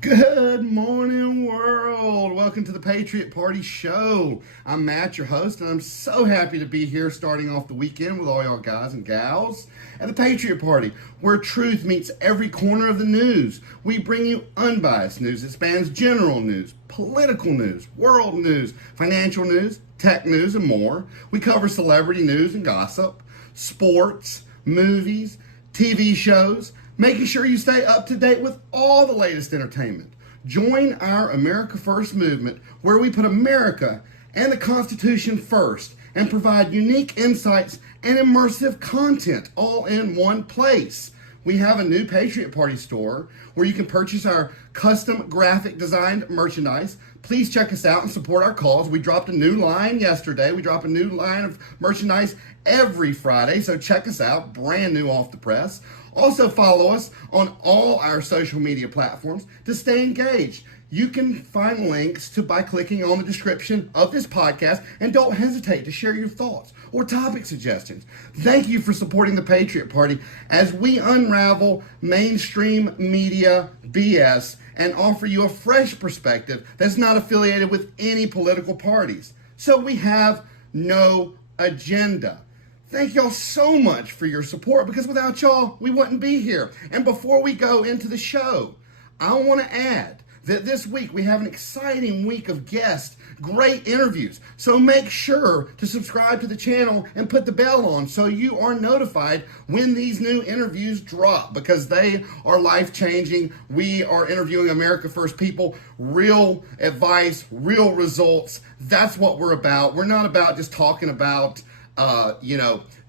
Good morning, world. Welcome to the Patriot Party Show. I'm Matt, your host, and I'm so happy to be here starting off the weekend with all y'all guys and gals at the Patriot Party, where truth meets every corner of the news. We bring you unbiased news that spans general news, political news, world news, financial news, tech news, and more. We cover celebrity news and gossip, sports, movies, TV shows, making sure you stay up to date with all the latest entertainment. Join our America First movement, where we put America and the Constitution first and provide unique insights and immersive content all in one place. We have a new Patriot Party store where you can purchase our custom graphic designed merchandise. Please check us out and support our cause. We dropped a new line yesterday. We drop a new line of merchandise every Friday, so check us out. Brand new off the press. Also follow us on all our social media platforms to stay engaged. You can find links by clicking on the description of this podcast, and don't hesitate to share your thoughts or topic suggestions. Thank you for supporting the Patriot Party as we unravel mainstream media BS and offer you a fresh perspective that's not affiliated with any political parties. So we have no agenda. Thank y'all so much for your support, because without y'all, we wouldn't be here. And before we go into the show, I want to add that this week we have an exciting week of guests, great interviews. So make sure to subscribe to the channel and put the bell on so you are notified when these new interviews drop, because they are life-changing. We are interviewing America First people, real advice, real results. That's what we're about. We're not about just talking about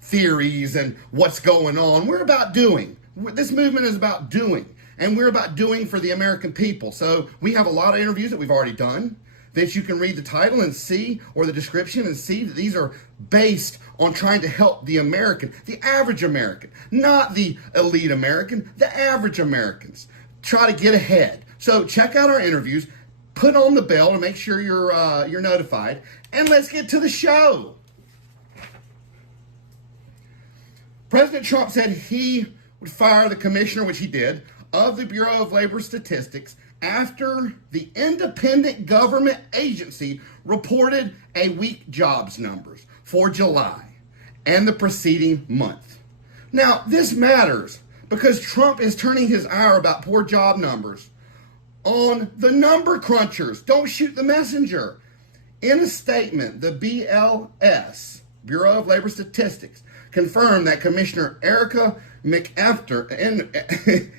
theories and what's going on. We're about doing. This movement is about doing, and we're about doing for the American people. So we have a lot of interviews that we've already done that you can read the title and see, or the description, and see that these are based on trying to help the American, the average American, not the elite American, the average Americans try to get ahead. So check out our interviews, put on the bell to make sure you're notified, and let's get to the show. President Trump said he would fire the commissioner, which he did, of the Bureau of Labor Statistics after the independent government agency reported a weak jobs numbers for July and the preceding month. Now, this matters because Trump is turning his ire about poor job numbers on the number crunchers. Don't shoot the messenger. In a statement, the BLS, Bureau of Labor Statistics, confirmed that Commissioner Erica McAfter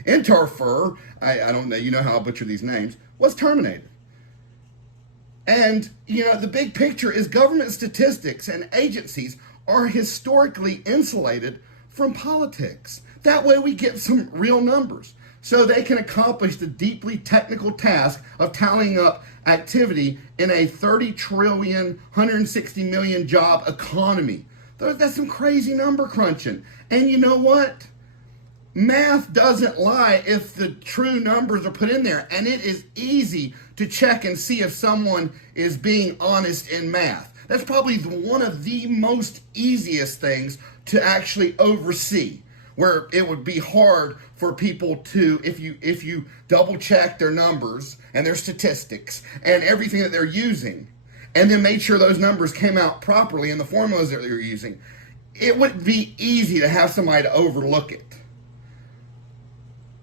Interfer, I don't know, you know how I butcher these names, was terminated. And, the big picture is government statistics and agencies are historically insulated from politics. That way we get some real numbers, so they can accomplish the deeply technical task of tallying up activity in a 30 trillion, 160 million job economy. That's some crazy number crunching. And you know what? Math doesn't lie if the true numbers are put in there. And it is easy to check and see if someone is being honest in math. That's probably one of the most easiest things to actually oversee, where it would be hard for people to, if you double check their numbers and their statistics and everything that they're using, and then made sure those numbers came out properly in the formulas that they're using, it would be easy to have somebody to overlook it.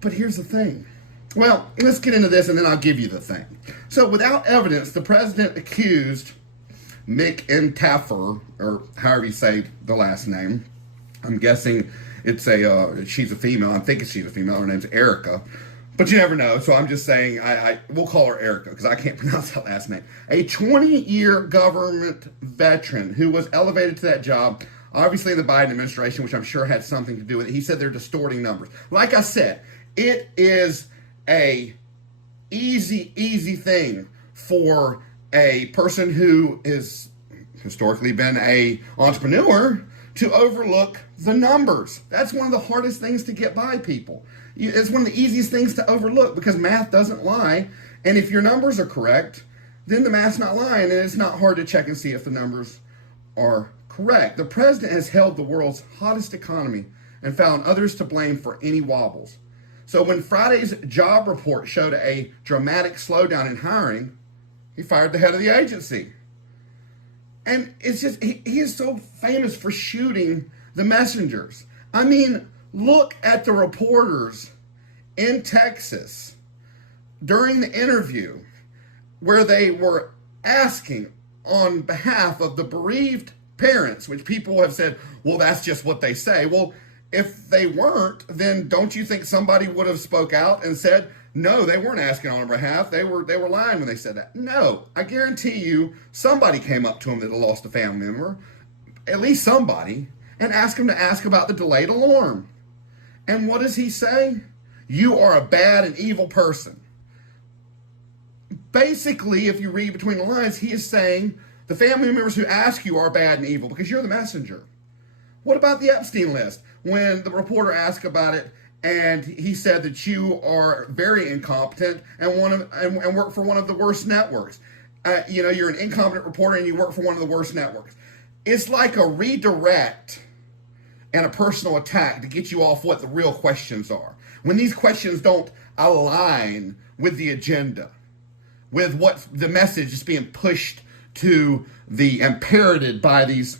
But here's the thing. Well, let's get into this and then I'll give you the thing. So without evidence, the president accused McIntyre, or however you say the last name, I'm guessing she's a female. I'm thinking she's a female. Her name's Erica. But you never know, so I'm just saying, we'll call her Erica, because I can't pronounce that last name. A 20-year government veteran who was elevated to that job, obviously in the Biden administration, which I'm sure had something to do with it. He said they're distorting numbers. Like I said, it is a easy thing for a person who has historically been a entrepreneur to overlook the numbers. That's one of the hardest things to get by people. It's one of the easiest things to overlook because math doesn't lie. And if your numbers are correct, then the math's not lying, and it's not hard to check and see if the numbers are correct. The president has held the world's hottest economy and found others to blame for any wobbles. So when Friday's job report showed a dramatic slowdown in hiring, he fired the head of the agency. And it's just, he is so famous for shooting the messengers. I mean, look at the reporters in Texas during the interview where they were asking on behalf of the bereaved parents, which people have said, well, that's just what they say. Well, if they weren't, then don't you think somebody would have spoke out and said, no, they weren't asking on their behalf. They were lying when they said that. No, I guarantee you somebody came up to them that had lost a family member, at least somebody, and asked him to ask about the delayed alarm. And what does he say? You are a bad and evil person. Basically, if you read between the lines, he is saying the family members who ask you are bad and evil because you're the messenger. What about the Epstein list? When the reporter asked about it, and he said that you are very incompetent and work for one of the worst networks. You're an incompetent reporter and you work for one of the worst networks. It's like a redirect and a personal attack to get you off what the real questions are. When these questions don't align with the agenda, with what the message is being pushed to and parroted by these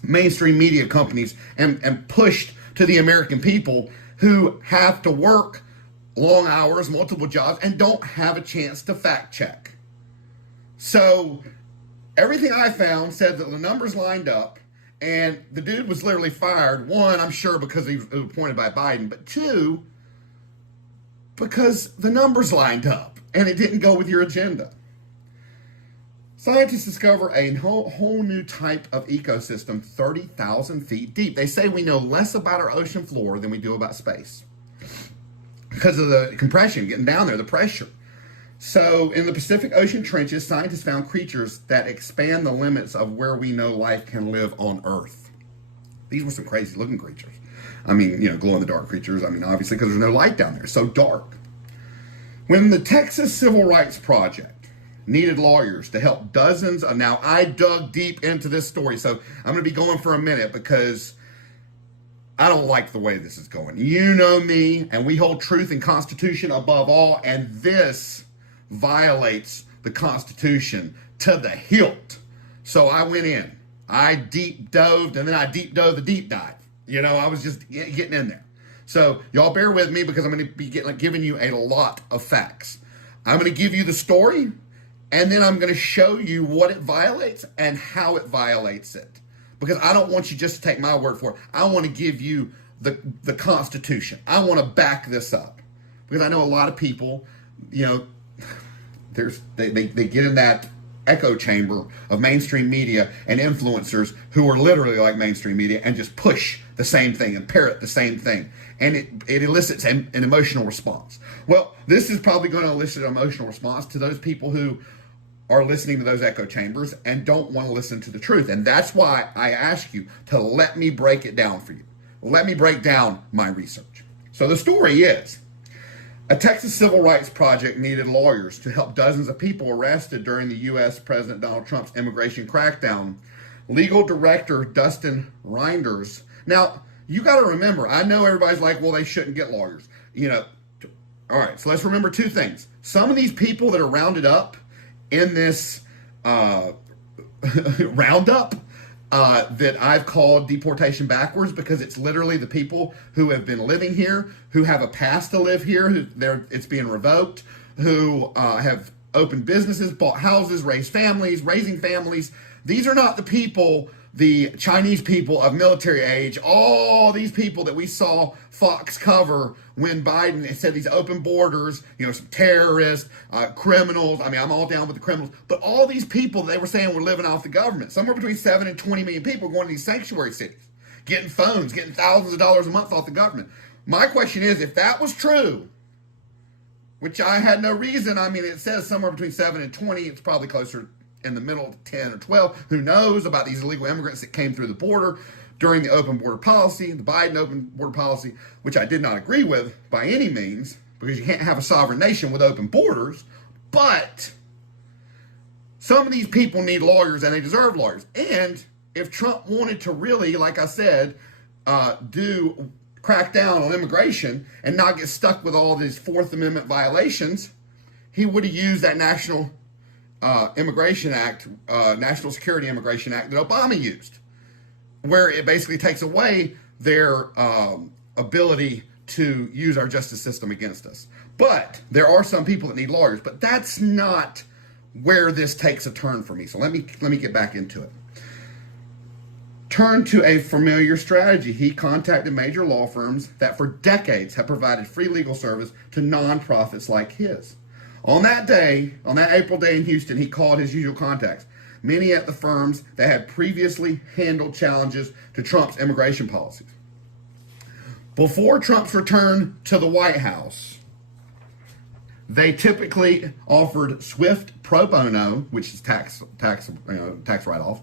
mainstream media companies and pushed to the American people who have to work long hours, multiple jobs, and don't have a chance to fact check. So everything I found said that the numbers lined up, and the dude was literally fired. One, I'm sure because he was appointed by Biden, but two, because the numbers lined up and it didn't go with your agenda. Scientists discover a whole new type of ecosystem 30,000 feet deep. They say we know less about our ocean floor than we do about space because of the compression, getting down there, the pressure. So in the Pacific Ocean trenches, scientists found creatures that expand the limits of where we know life can live on Earth. These were some crazy looking creatures. I mean, glow-in-the-dark creatures. I mean, obviously, because there's no light down there. It's so dark. When the Texas Civil Rights Project needed lawyers to help dozens of... Now, I dug deep into this story, so I'm going to be going for a minute because I don't like the way this is going. You know me, and we hold truth and Constitution above all, and this violates the Constitution to the hilt. So I went in. I deep dove, and then I deep dove the deep dive. I was just getting in there. So y'all bear with me because I'm going to be giving you a lot of facts. I'm going to give you the story, and then I'm going to show you what it violates and how it violates it. Because I don't want you just to take my word for it. I want to give you the Constitution. I want to back this up. Because I know a lot of people, they get in that echo chamber of mainstream media and influencers who are literally like mainstream media and just push the same thing and parrot the same thing. And it elicits an emotional response. Well, this is probably going to elicit an emotional response to those people who are listening to those echo chambers and don't want to listen to the truth. And that's why I ask you to let me break it down for you. Let me break down my research. So the story is, a Texas Civil Rights Project needed lawyers to help dozens of people arrested during the U.S. President Donald Trump's immigration crackdown. Legal director Dustin Reinders. Now, you got to remember, I know everybody's like, well, they shouldn't get lawyers. All right, so let's remember two things. Some of these people that are rounded up in this roundup that I've called deportation backwards, because it's literally the people who have been living here, who have a past to live here, it's being revoked, who have opened businesses, bought houses, raising families. These are not the people, the Chinese people of military age, all these people that we saw Fox cover when Biden said these open borders, some terrorists, criminals. I mean, I'm all down with the criminals. But all these people they were saying were living off the government, somewhere between 7 and 20 million people going to these sanctuary cities, getting phones, getting thousands of dollars a month off the government. My question is, if that was true, which I had no reason, I mean, it says somewhere between 7 and 20, it's probably closer in the middle of 10 or 12. Who knows about these illegal immigrants that came through the border during the open border policy, the Biden open border policy, which I did not agree with by any means, because you can't have a sovereign nation with open borders. But some of these people need lawyers, and they deserve lawyers. And if Trump wanted to really, like I said, do crack down on immigration and not get stuck with all these Fourth Amendment violations, he would have used that National Immigration Act, National Security Immigration Act that Obama used, where it basically takes away their ability to use our justice system against us. But there are some people that need lawyers, but that's not where this takes a turn for me. So let me get back into it. Turn to a familiar strategy. He contacted major law firms that for decades have provided free legal service to nonprofits like his. On that day, on that April day in Houston, he called his usual contacts, many at the firms that had previously handled challenges to Trump's immigration policies. Before Trump's return to the White House, they typically offered swift pro bono, which is tax write-off,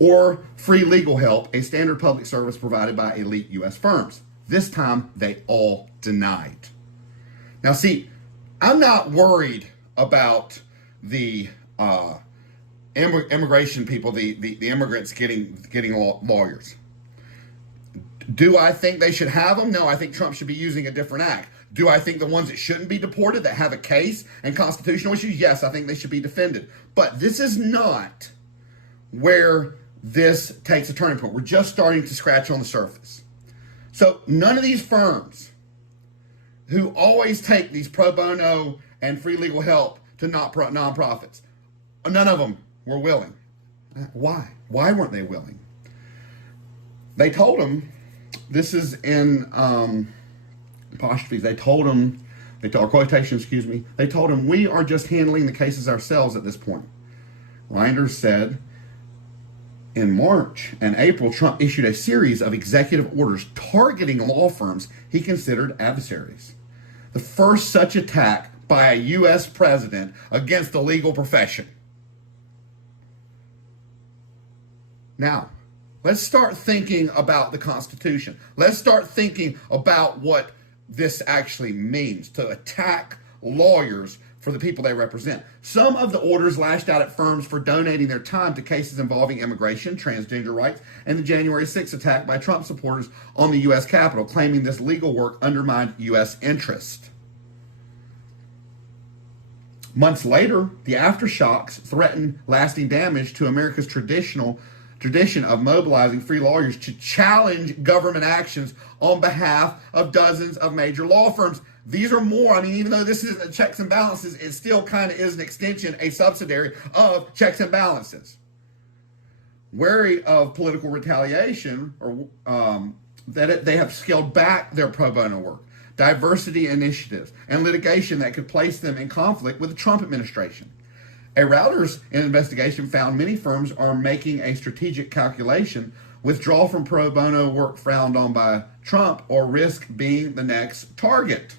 or free legal help, a standard public service provided by elite U.S. firms. This time, they all denied. Now, see, I'm not worried about the immigration people, the immigrants getting lawyers. Do I think they should have them? No, I think Trump should be using a different act. Do I think the ones that shouldn't be deported, that have a case and constitutional issues? Yes, I think they should be defended. But this is not where this takes a turning point. We're just starting to scratch on the surface. So none of these firms who always take these pro bono and free legal help to nonprofits, none of them were willing. Why? Why weren't they willing? They told him, this is in apostrophes, they told him, they told him, we are just handling the cases ourselves at this point. Reinders said, in March and April, Trump issued a series of executive orders targeting law firms he considered adversaries. The first such attack by a U.S. president against the legal profession. Now, let's start thinking about the Constitution. Let's start thinking about what this actually means to attack lawyers for the people they represent. Some of the orders lashed out at firms for donating their time to cases involving immigration, transgender rights, and the January 6th attack by Trump supporters on the U.S. Capitol, claiming this legal work undermined U.S. interest. Months later, the aftershocks threatened lasting damage to America's tradition of mobilizing free lawyers to challenge government actions on behalf of dozens of major law firms. These are more, even though this isn't checks and balances, it still kind of is an extension, a subsidiary of checks and balances. Wary of political retaliation, or they have scaled back their pro bono work, diversity initiatives, and litigation that could place them in conflict with the Trump administration. A Reuters investigation found many firms are making a strategic calculation, withdraw from pro bono work frowned on by Trump, or risk being the next target.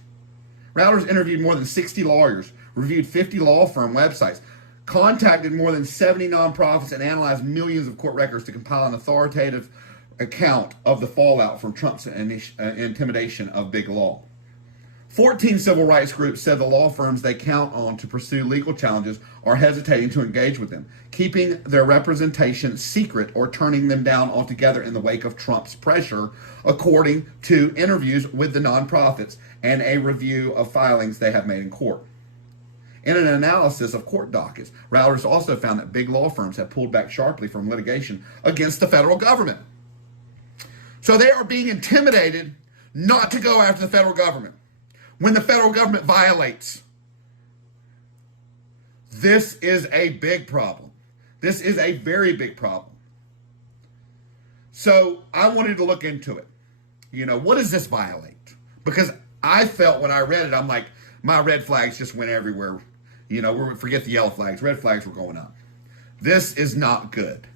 Reuters interviewed more than 60 lawyers, reviewed 50 law firm websites, contacted more than 70 nonprofits, and analyzed millions of court records to compile an authoritative account of the fallout from Trump's intimidation of big law. 14 civil rights groups said the law firms they count on to pursue legal challenges are hesitating to engage with them, keeping their representation secret or turning them down altogether in the wake of Trump's pressure, according to interviews with the nonprofits and a review of filings they have made in court. In an analysis of court dockets, Reuters also found that big law firms have pulled back sharply from litigation against the federal government. So they are being intimidated not to go after the federal government when the federal government violates. This is a big problem. This is a very big problem. So I wanted to look into it. What does this violate? Because I felt when I read it, I'm like, my red flags just went everywhere. Forget the yellow flags. Red flags were going up. This is not good.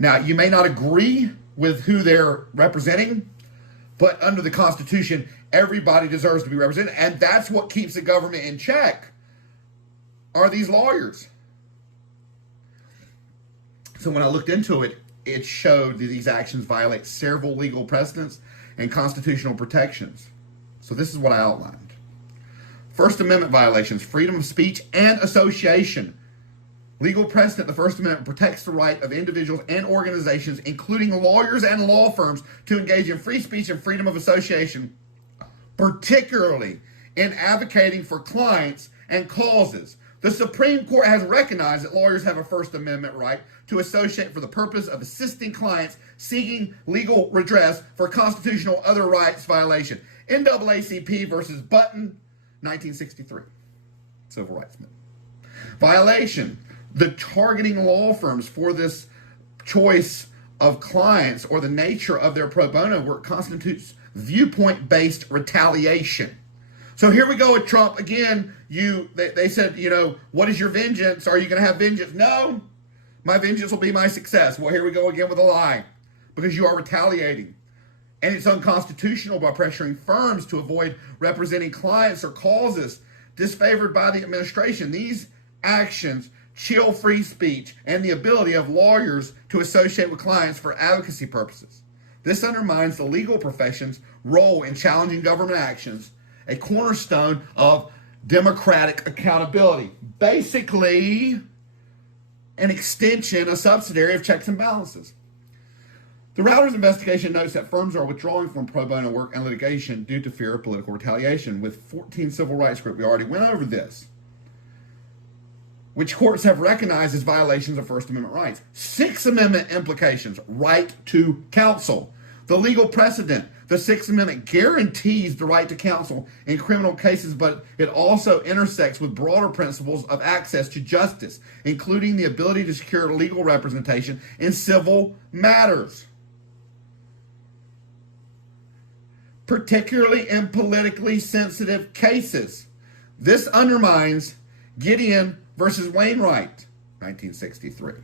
Now, you may not agree with who they're representing, but under the Constitution, everybody deserves to be represented. And that's what keeps the government in check, are these lawyers. So when I looked into it, it showed that these actions violate several legal precedents and constitutional protections. So this is what I outlined. First Amendment violations, freedom of speech and association. Legal precedent, the First Amendment protects the right of individuals and organizations, including lawyers and law firms, to engage in free speech and freedom of association, particularly in advocating for clients and causes. The Supreme Court has recognized that lawyers have a First Amendment right to associate for the purpose of assisting clients seeking legal redress for constitutional other rights violation. NAACP versus Button, 1963. Civil rights movement. Violation. The targeting law firms for this choice of clients or the nature of their pro bono work constitutes viewpoint-based retaliation. So here we go with Trump again. They said, what is your vengeance? Are you going to have vengeance? No, my vengeance will be my success. Well, here we go again with a lie, because you are retaliating. And it's unconstitutional by pressuring firms to avoid representing clients or causes disfavored by the administration. These actions chill free speech and the ability of lawyers to associate with clients for advocacy purposes. This undermines the legal profession's role in challenging government actions, a cornerstone of democratic accountability. Basically, an extension, a subsidiary of checks and balances. The Reuters investigation notes that firms are withdrawing from pro bono work and litigation due to fear of political retaliation, with 14 civil rights groups. We already went over this, which courts have recognized as violations of First Amendment rights. Sixth Amendment implications: right to counsel. The legal precedent: the Sixth Amendment guarantees the right to counsel in criminal cases, but it also intersects with broader principles of access to justice, including the ability to secure legal representation in civil matters, particularly in politically sensitive cases. This undermines Gideon versus Wainwright, 1963.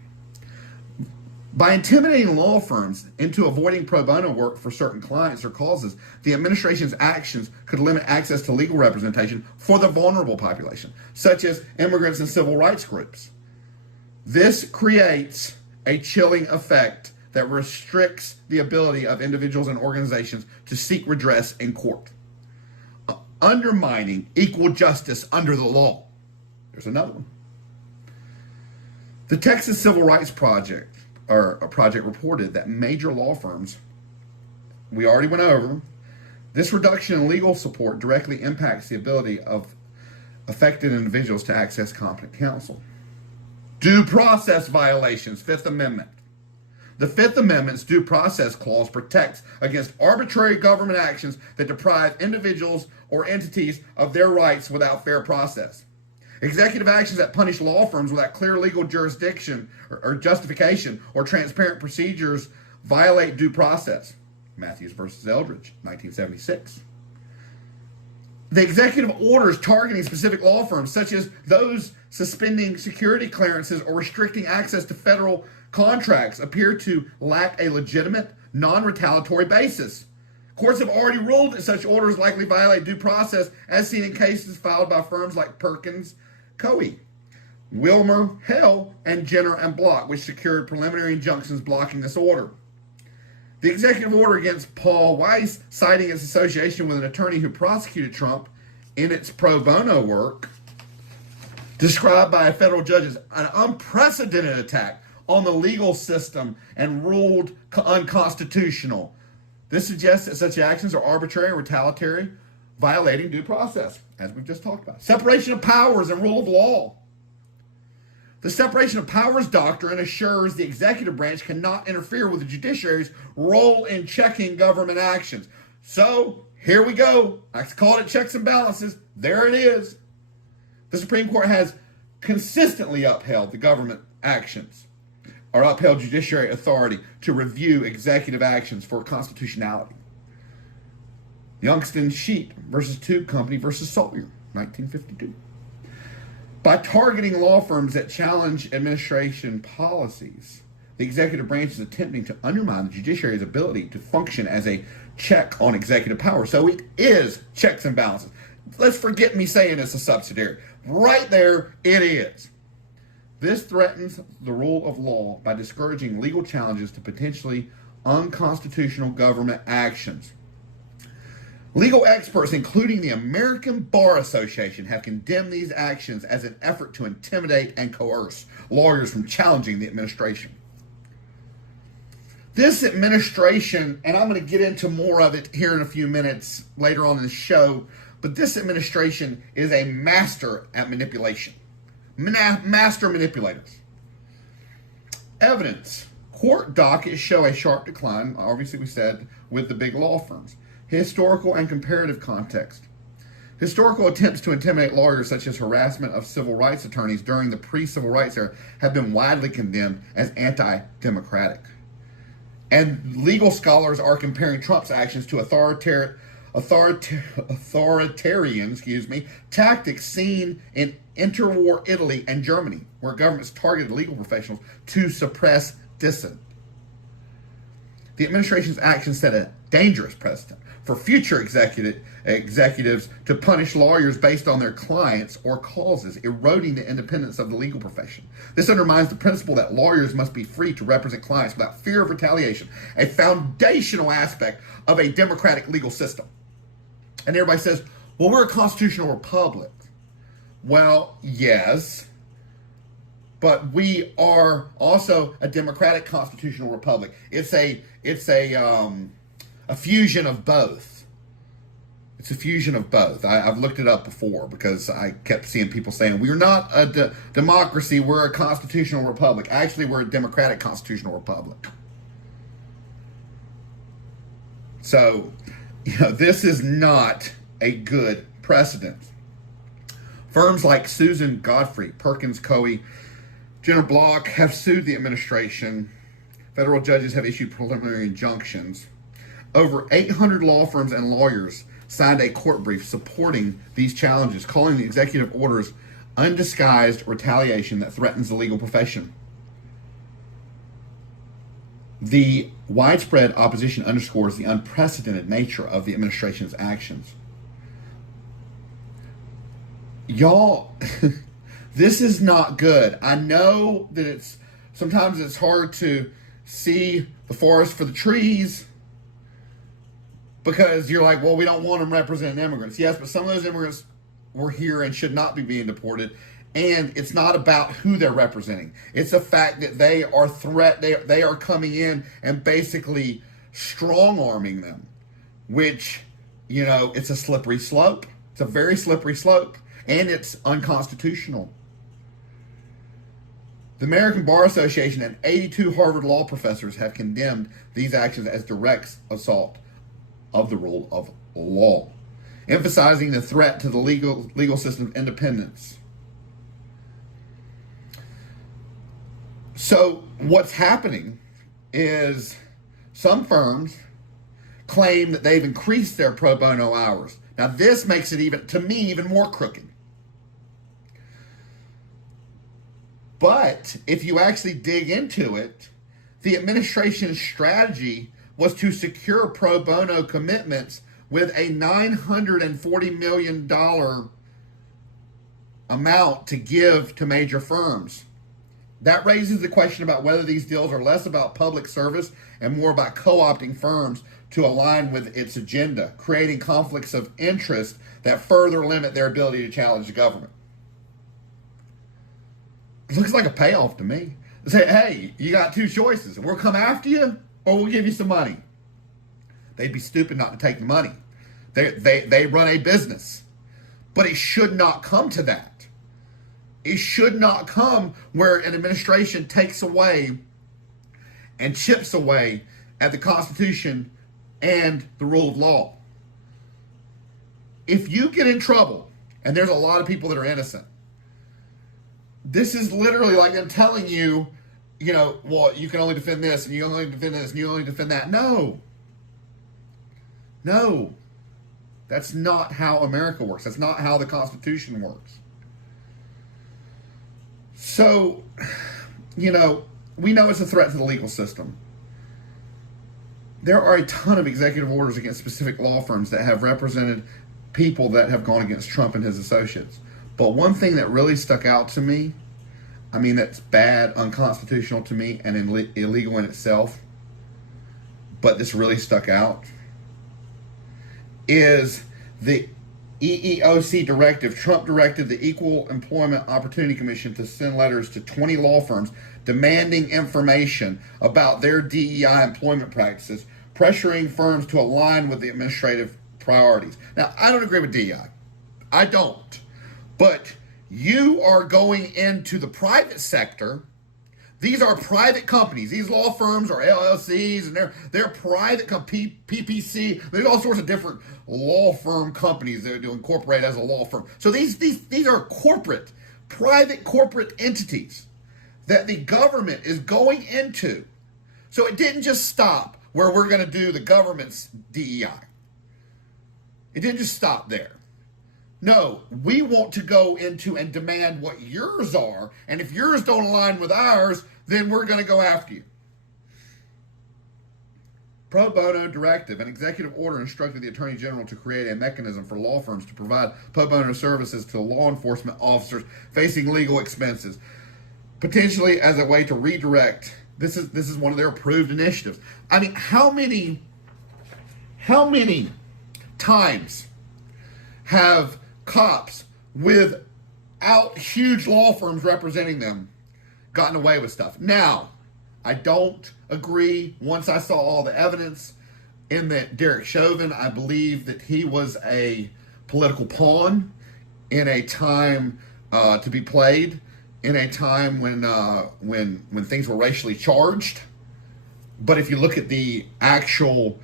By intimidating law firms into avoiding pro bono work for certain clients or causes, the administration's actions could limit access to legal representation for the vulnerable population, such as immigrants and civil rights groups. This creates a chilling effect that restricts the ability of individuals and organizations to seek redress in court, undermining equal justice under the law. There's another one. The Texas Civil Rights Project reported that major law firms, we already went over, this reduction in legal support directly impacts the ability of affected individuals to access competent counsel. Due process violations, Fifth Amendment. The Fifth Amendment's due process clause protects against arbitrary government actions that deprive individuals or entities of their rights without fair process. Executive actions that punish law firms without clear legal jurisdiction or justification or transparent procedures violate due process. Matthews versus Eldridge, 1976. The executive orders targeting specific law firms, such as those suspending security clearances or restricting access to federal contracts, appear to lack a legitimate, non-retaliatory basis. Courts have already ruled that such orders likely violate due process, as seen in cases filed by firms like Perkins Coie, Wilmer Hale, and Jenner and Block, which secured preliminary injunctions blocking this order. The executive order against Paul Weiss, citing its association with an attorney who prosecuted Trump in its pro bono work, described by a federal judge as an unprecedented attack on the legal system and ruled unconstitutional. This suggests that such actions are arbitrary and retaliatory, violating due process, as we've just talked about. Separation of powers and rule of law. The separation of powers doctrine assures the executive branch cannot interfere with the judiciary's role in checking government actions. So, here we go. I called it checks and balances. There it is. The Supreme Court has consistently upheld the government actions, or upheld judiciary authority to review executive actions for constitutionality. Youngston Sheet versus Tube Company versus Sawyer, 1952. By targeting law firms that challenge administration policies, the executive branch is attempting to undermine the judiciary's ability to function as a check on executive power. So it is checks and balances. Let's forget me saying it's a subsidiary. Right there, it is. This threatens the rule of law by discouraging legal challenges to potentially unconstitutional government actions. Legal experts, including the American Bar Association, have condemned these actions as an effort to intimidate and coerce lawyers from challenging the administration. This administration, and I'm going to get into more of it here in a few minutes later on in the show, but this administration is a master at manipulation. Master manipulators. Evidence. Court dockets show a sharp decline, obviously we said, with the big law firms. Historical and comparative context. Historical attempts to intimidate lawyers, such as harassment of civil rights attorneys during the pre-civil rights era, have been widely condemned as anti-democratic. And legal scholars are comparing Trump's actions to authoritarian tactics seen in interwar Italy and Germany, where governments targeted legal professionals to suppress dissent. The administration's actions set a dangerous precedent for future executives to punish lawyers based on their clients or causes, eroding the independence of the legal profession. This undermines the principle that lawyers must be free to represent clients without fear of retaliation, a foundational aspect of a democratic legal system. And everybody says, well, we're a constitutional republic. Well, yes, but we are also a democratic constitutional republic. It's a fusion of both. It's a fusion of both. I've looked it up before because I kept seeing people saying, we're not a democracy, we're a constitutional republic. Actually, we're a democratic constitutional republic. So, this is not a good precedent. Firms like Susan Godfrey, Perkins Coie, Jenner Block have sued the administration. Federal judges have issued preliminary injunctions. Over 800 law firms and lawyers signed a court brief supporting these challenges, calling the executive orders undisguised retaliation that threatens the legal profession. The widespread opposition underscores the unprecedented nature of the administration's actions. Y'all, this is not good. I know that sometimes it's hard to see the forest for the trees because you're like, well, we don't want them representing immigrants. Yes, but some of those immigrants were here and should not be being deported. And it's not about who they're representing. It's the fact that they are coming in and basically strong-arming them, which, it's a slippery slope. It's a very slippery slope, and it's unconstitutional. The American Bar Association and 82 Harvard law professors have condemned these actions as direct assault of the rule of law, emphasizing the threat to the legal system's independence. So what's happening is some firms claim that they've increased their pro bono hours. Now this makes it even more crooked. But if you actually dig into it, the administration's strategy was to secure pro bono commitments with a $940 million amount to give to major firms. That raises the question about whether these deals are less about public service and more about co-opting firms to align with its agenda, creating conflicts of interest that further limit their ability to challenge the government. It looks like a payoff to me. They say, hey, you got two choices. We'll come after you or we'll give you some money. They'd be stupid not to take the money. They run a business. But it should not come to that. It should not come where an administration takes away and chips away at the Constitution and the rule of law. If you get in trouble, and there's a lot of people that are innocent, this is literally like them telling you, well, you can only defend this, and you only defend this, and you only defend that. No. That's not how America works. That's not how the Constitution works. So, we know it's a threat to the legal system. There are a ton of executive orders against specific law firms that have represented people that have gone against Trump and his associates. But one thing that really stuck out to me, that's bad, unconstitutional to me, and illegal in itself, but this really stuck out, is the EEOC directive. Trump directed the Equal Employment Opportunity Commission to send letters to 20 law firms demanding information about their DEI employment practices, pressuring firms to align with the administrative priorities. Now, I don't agree with DEI. I don't. But you are going into the private sector. These are private companies. These law firms are LLCs, and they're private PPC. There's all sorts of different law firm companies that do incorporate as a law firm. So these are private corporate entities that the government is going into. So it didn't just stop where we're going to do the government's DEI. It didn't just stop there. No, we want to go into and demand what yours are, and if yours don't align with ours, then we're going to go after you. Pro bono directive, an executive order instructed the Attorney General to create a mechanism for law firms to provide pro bono services to law enforcement officers facing legal expenses, potentially as a way to redirect. This is one of their approved initiatives. I mean, how many times have cops without huge law firms representing them gotten away with stuff? Now, I don't agree. Once I saw all the evidence in that Derek Chauvin, I believe that he was a political pawn in a time to be played, in a time when things were racially charged. But if you look at the actual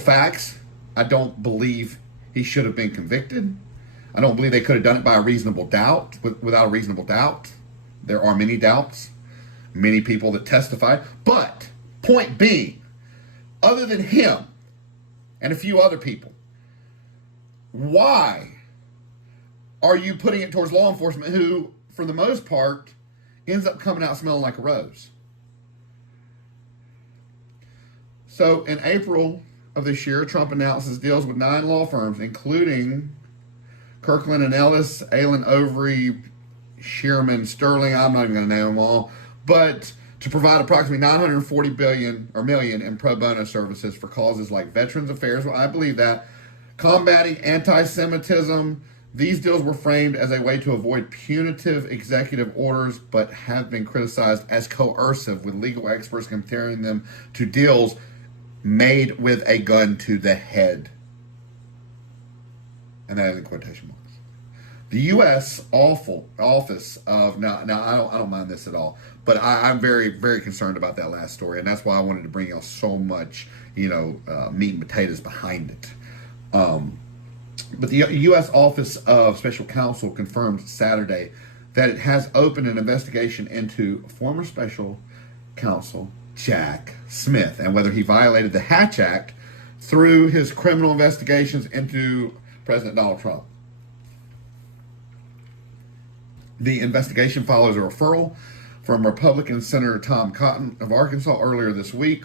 facts, I don't believe he should have been convicted. I don't believe they could have done it by a reasonable doubt, without a reasonable doubt. There are many doubts, many people that testify. But, point being, other than him and a few other people, why are you putting it towards law enforcement who, for the most part, ends up coming out smelling like a rose? So, in April of this year, Trump announces deals with 9 law firms, including Kirkland and Ellis, Allen Overy, Shearman, Sterling. I'm not even going to name them all, but to provide approximately $940 million in pro bono services for causes like Veterans Affairs. Well, I believe that. Combating anti-Semitism. These deals were framed as a way to avoid punitive executive orders, but have been criticized as coercive, with legal experts comparing them to deals made with a gun to the head. And that is in quotation marks. The U.S. Office of now I don't mind this at all, but I'm very, very concerned about that last story, and that's why I wanted to bring y'all so much meat and potatoes behind it. But the U.S. Office of Special Counsel confirmed Saturday that it has opened an investigation into former Special Counsel Jack Smith and whether he violated the Hatch Act through his criminal investigations into President Donald Trump. The investigation follows a referral from Republican Senator Tom Cotton of Arkansas earlier this week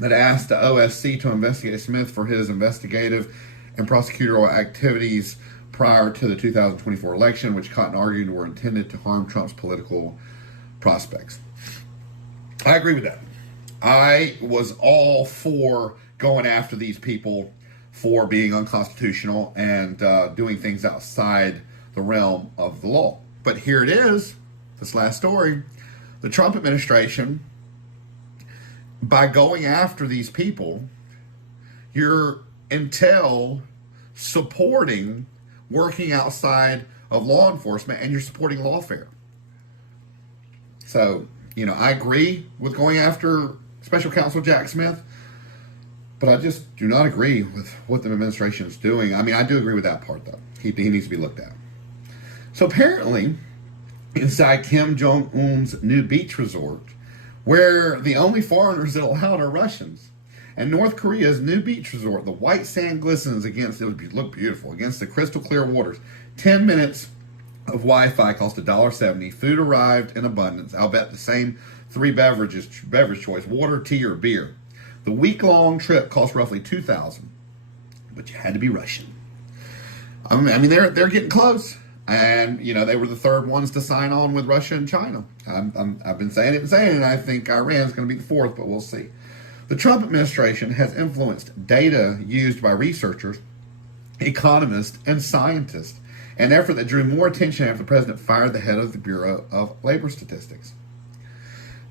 that asked the OSC to investigate Smith for his investigative and prosecutorial activities prior to the 2024 election, which Cotton argued were intended to harm Trump's political prospects. I agree with that. I was all for going after these people for being unconstitutional and doing things outside the realm of the law. But here it is, this last story. The Trump administration, by going after these people, you're intel supporting working outside of law enforcement, and you're supporting lawfare. So, I agree with going after Special Counsel Jack Smith, but I just do not agree with what the administration is doing. I mean, I do agree with that part, though. He needs to be looked at. So apparently, inside Kim Jong-un's new beach resort, where the only foreigners that are allowed are Russians, and North Korea's new beach resort, the white sand glistens against, it would look beautiful, against the crystal clear waters. 10 minutes of Wi-Fi cost $1.70. Food arrived in abundance. I'll bet the same 3 beverage choice, water, tea, or beer. The week-long trip cost roughly $2,000, but you had to be Russian. I mean, they're getting close. And, they were the third ones to sign on with Russia and China. I've been saying it, and I think Iran's going to be the fourth, but we'll see. The Trump administration has influenced data used by researchers, economists, and scientists, an effort that drew more attention after the president fired the head of the Bureau of Labor Statistics.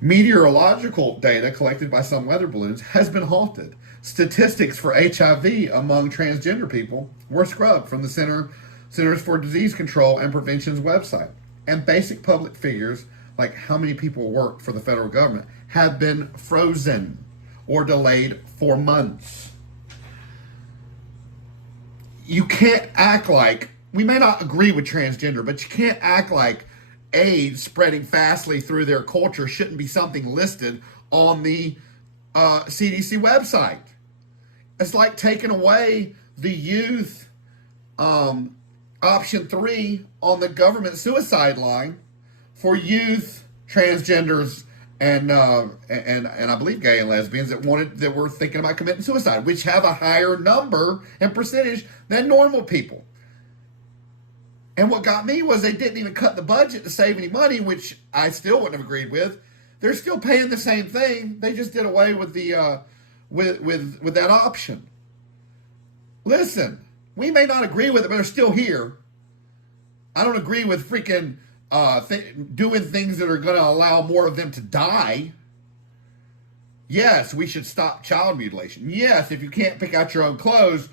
Meteorological data collected by some weather balloons has been halted. Statistics for HIV among transgender people were scrubbed from the Centers for Disease Control and Prevention's website. And basic public figures, like how many people work for the federal government, have been frozen or delayed for months. You can't act like, we may not agree with transgender, but you can't act like AIDS spreading fastly through their culture shouldn't be something listed on the CDC website. It's like taking away the youth option 3 on the government suicide line for youth, transgenders, and I believe gay and lesbians that were thinking about committing suicide, which have a higher number and percentage than normal people. And what got me was they didn't even cut the budget to save any money, which I still wouldn't have agreed with. They're still paying the same thing. They just did away with the with that option. Listen, we may not agree with it, but they're still here. I don't agree with freaking doing things that are going to allow more of them to die. Yes, we should stop child mutilation. Yes, if you can't pick out your own clothes,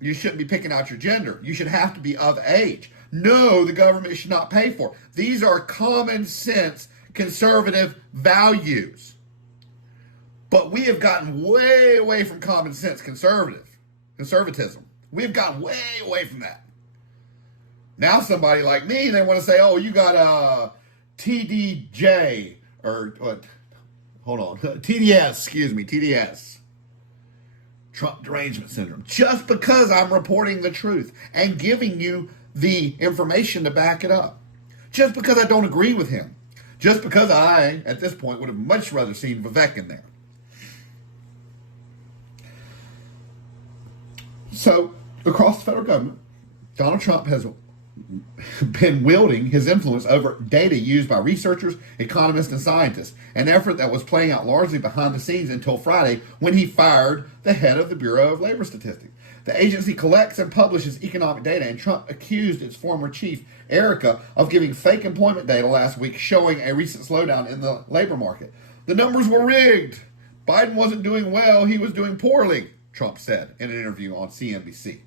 you shouldn't be picking out your gender. You should have to be of age. No, the government should not pay for it. These are common sense conservative values. But we have gotten way away from common sense conservatism. We've gotten way away from that. Now somebody like me, they want to say, oh, you got a TDJ, or what? Hold on, TDS. Trump derangement syndrome, just because I'm reporting the truth and giving you the information to back it up. Just because I don't agree with him. Just because I, at this point, would have much rather seen Vivek in there. So, across the federal government, Donald Trump has been wielding his influence over data used by researchers, economists, and scientists, an effort that was playing out largely behind the scenes until Friday when he fired the head of the Bureau of Labor Statistics. The agency collects and publishes economic data, and Trump accused its former chief, Erica, of giving fake employment data last week showing a recent slowdown in the labor market. The numbers were rigged. Biden wasn't doing well, he was doing poorly, Trump said in an interview on CNBC.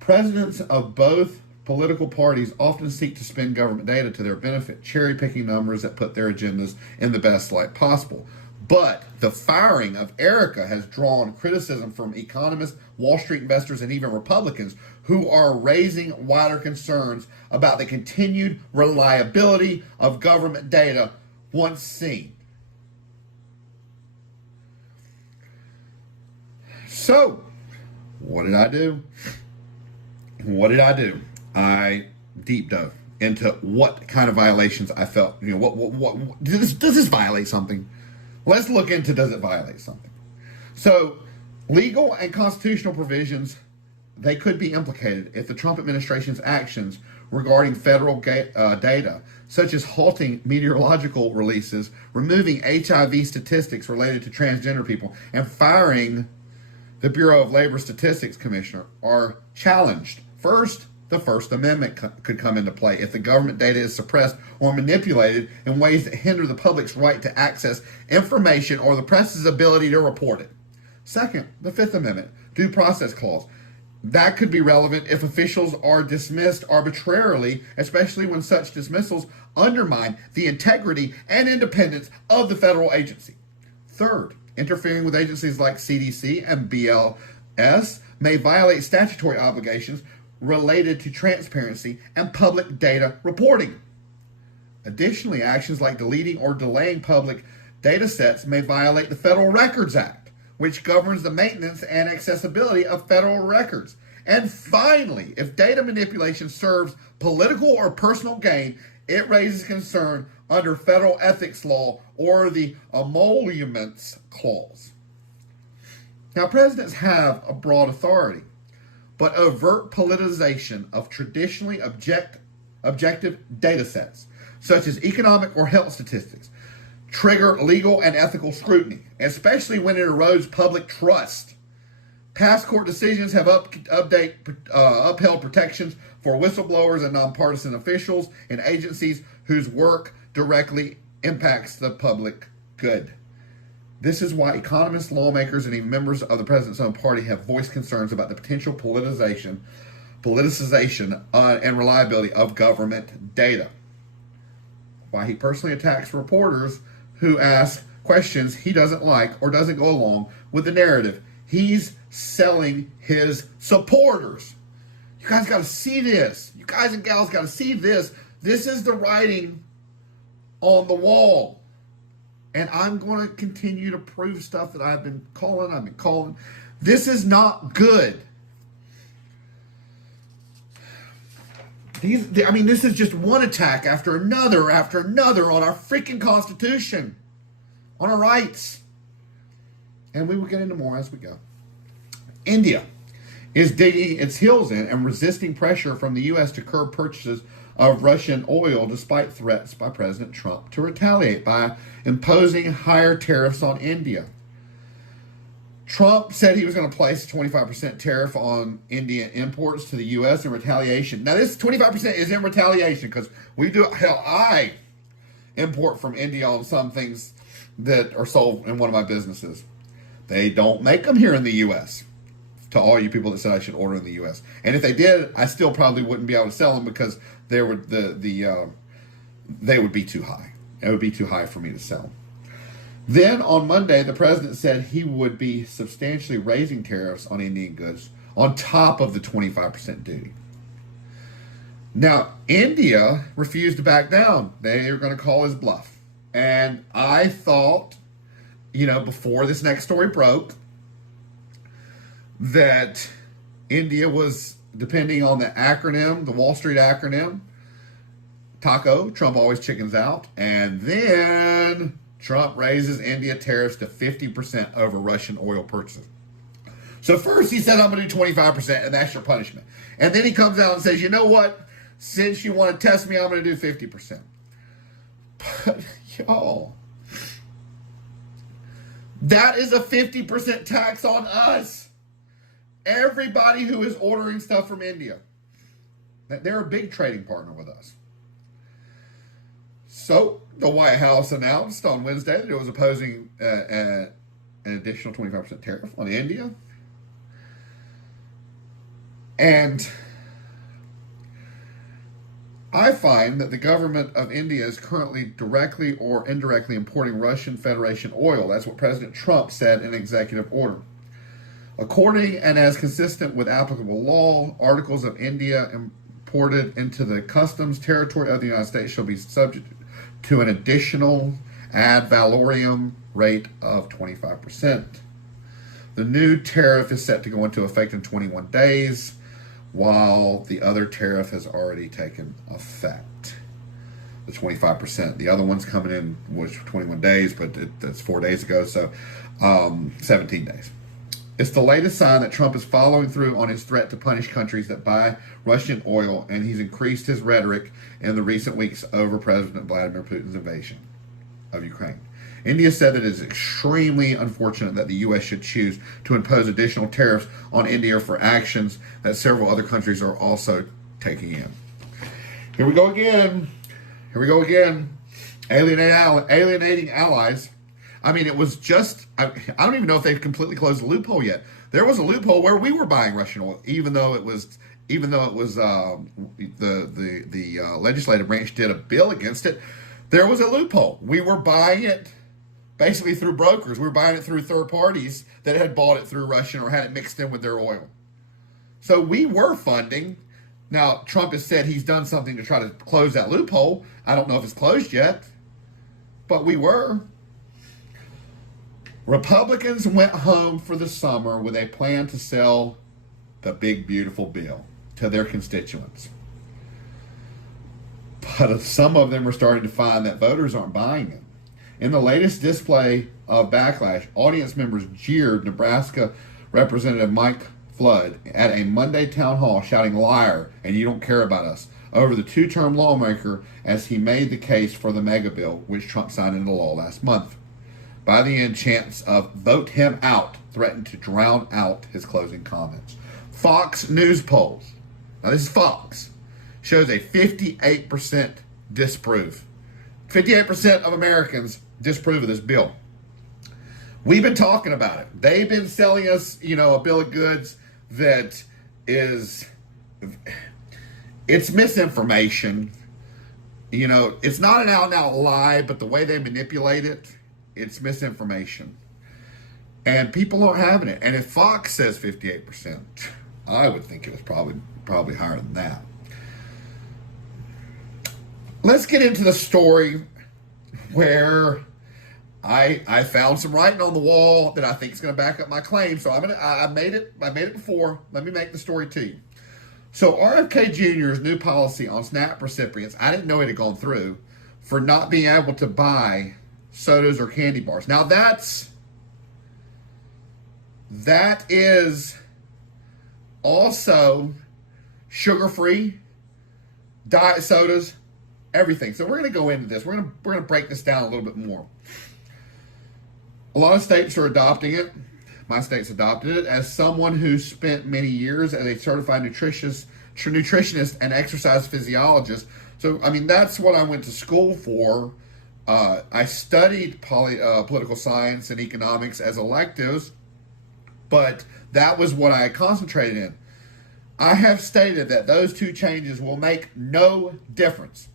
Presidents of both political parties often seek to spend government data to their benefit, cherry-picking numbers that put their agendas in the best light possible. But the firing of Erica has drawn criticism from economists, Wall Street investors, and even Republicans who are raising wider concerns about the continued reliability of government data once seen. So, what did I do? I deep dove into what kind of violations I felt. What does this violate something? Let's look into, does it violate something? So, legal and constitutional provisions, they could be implicated if the Trump administration's actions regarding federal data, such as halting meteorological releases, removing HIV statistics related to transgender people, and firing the Bureau of Labor Statistics Commissioner, are challenged. First, the First Amendment could come into play if the government data is suppressed or manipulated in ways that hinder the public's right to access information or the press's ability to report it. Second, the Fifth Amendment, due process clause. That could be relevant if officials are dismissed arbitrarily, especially when such dismissals undermine the integrity and independence of the federal agency. Third, interfering with agencies like CDC and BLS may violate statutory obligations related to transparency and public data reporting. Additionally, actions like deleting or delaying public data sets may violate the Federal Records Act, which governs the maintenance and accessibility of federal records. And finally, if data manipulation serves political or personal gain, it raises concern under federal ethics law or the Emoluments Clause. Now, presidents have a broad authority, but overt politicization of traditionally objective data sets, such as economic or health statistics, trigger legal and ethical scrutiny, especially when it erodes public trust. Past court decisions have upheld protections for whistleblowers and nonpartisan officials in agencies whose work directly impacts the public good. This is why economists, lawmakers, and even members of the president's own party have voiced concerns about the potential politicization and reliability of government data. Why he personally attacks reporters who ask questions he doesn't like or doesn't go along with the narrative. He's selling his supporters. You guys got to see this. You guys and gals got to see this. This is the writing on the wall. And I'm going to continue to prove stuff that I've been calling. This is not good. This is just one attack after another on our freaking Constitution, on our rights. And we will get into more as we go. India is digging its heels in and resisting pressure from the U.S. to curb purchases of Russian oil despite threats by President Trump to retaliate by imposing higher tariffs on India. Trump said he was going to place a 25% tariff on Indian imports to the U.S. in retaliation. Now, this 25% is in retaliation because I import from India on some things that are sold in one of my businesses. They don't make them here in the U.S. To all you people that said I should order in the U.S. And if they did, I still probably wouldn't be able to sell them because they would be too high. It would be too high for me to sell. Then on Monday, the president said he would be substantially raising tariffs on Indian goods on top of the 25% duty. Now, India refused to back down. They were going to call his bluff. And I thought, before this next story broke, that India was depending on the acronym, the Wall Street acronym, TACO, Trump always chickens out, and then Trump raises India tariffs to 50% over Russian oil purchases. So first he said, I'm going to do 25%, and that's your punishment. And then he comes out and says, you know what? Since you want to test me, I'm going to do 50%. But, y'all, that is a 50% tax on us. Everybody who is ordering stuff from India. They're a big trading partner with us. So, the White House announced on Wednesday that it was opposing an additional 25% tariff on India. And I find that the government of India is currently directly or indirectly importing Russian Federation oil. That's what President Trump said in an executive order. According and as consistent with applicable law, articles of India imported into the customs territory of the United States shall be subject to an additional ad valorem rate of 25%. The new tariff is set to go into effect in 21 days, while the other tariff has already taken effect. The 25%. The other one's coming in, which 21 days, but that's 4 days ago, so 17 days. It's the latest sign that Trump is following through on his threat to punish countries that buy Russian oil, and he's increased his rhetoric in the recent weeks over President Vladimir Putin's invasion of Ukraine. India said that it is extremely unfortunate that the U.S. should choose to impose additional tariffs on India for actions that several other countries are also taking in. Here we go again. Alienating allies. It was just, I don't even know if they've completely closed the loophole yet. There was a loophole where we were buying Russian oil, even though it was the legislative branch did a bill against it. There was a loophole. We were buying it basically through brokers. We were buying it through third parties that had bought it through Russian or had it mixed in with their oil. So we were funding. Now, Trump has said he's done something to try to close that loophole. I don't know if it's closed yet, but we were. Republicans went home for the summer with a plan to sell the big, beautiful bill to their constituents. But some of them are starting to find that voters aren't buying it. In the latest display of backlash, audience members jeered Nebraska Representative Mike Flood at a Monday town hall, shouting, "Liar, and you don't care about us." over the two-term lawmaker as he made the case for the mega bill, which Trump signed into law last month. By the end, chants of "vote him out" threatened to drown out his closing comments. Fox News polls, now this is Fox, shows a 58% disapprove. 58% of Americans disapprove of this bill. We've been talking about it. They've been selling us, a bill of goods that is, it's misinformation. It's not an out-and-out lie, but the way they manipulate it, it's misinformation. And people aren't having it. And if Fox says 58%, I would think it was probably higher than that. Let's get into the story where I found some writing on the wall that I think is going to back up my claim. So I made it before. Let me make the story to you. So RFK Jr.'s new policy on SNAP recipients, I didn't know it had gone through, for not being able to buy sodas or candy bars. Now that is also sugar-free, diet sodas, everything. So we're going to go into this. We're going to break this down a little bit more. A lot of states are adopting it. My state's adopted it. As someone who spent many years as a certified nutritionist and exercise physiologist, so that's what I went to school for. I studied political science and economics as electives, but that was what I concentrated in. I have stated that those two changes will make no difference.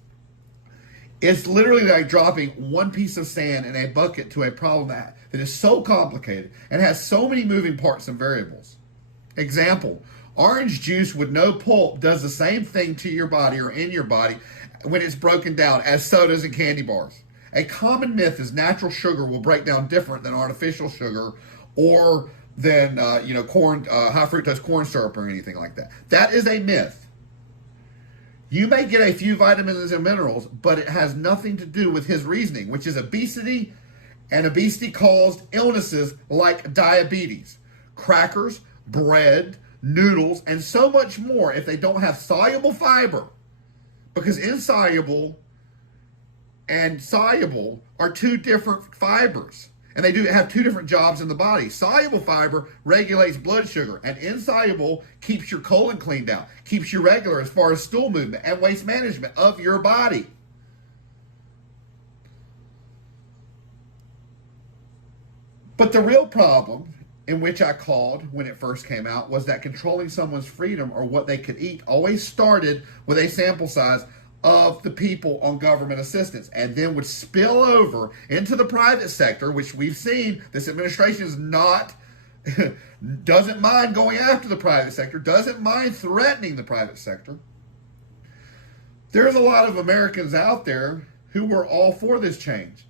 It's literally like dropping one piece of sand in a bucket to a problem that is so complicated and has so many moving parts and variables. Example, orange juice with no pulp does the same thing to your body or in your body when it's broken down as sodas and candy bars. A common myth is natural sugar will break down different than artificial sugar or than corn, high fructose corn syrup or anything like that. That is a myth. You may get a few vitamins and minerals, but it has nothing to do with his reasoning, which is obesity and obesity-caused illnesses like diabetes, crackers, bread, noodles, and so much more if they don't have soluble fiber. Because insoluble and soluble are two different fibers. And they do have two different jobs in the body. Soluble fiber regulates blood sugar, and insoluble keeps your colon cleaned out, keeps you regular as far as stool movement and waste management of your body. But the real problem, in which I called when it first came out, was that controlling someone's freedom or what they could eat always started with a sample size of the people on government assistance and then would spill over into the private sector, which we've seen this administration is not, doesn't mind going after the private sector, doesn't mind threatening the private sector. There's a lot of Americans out there who were all for this change.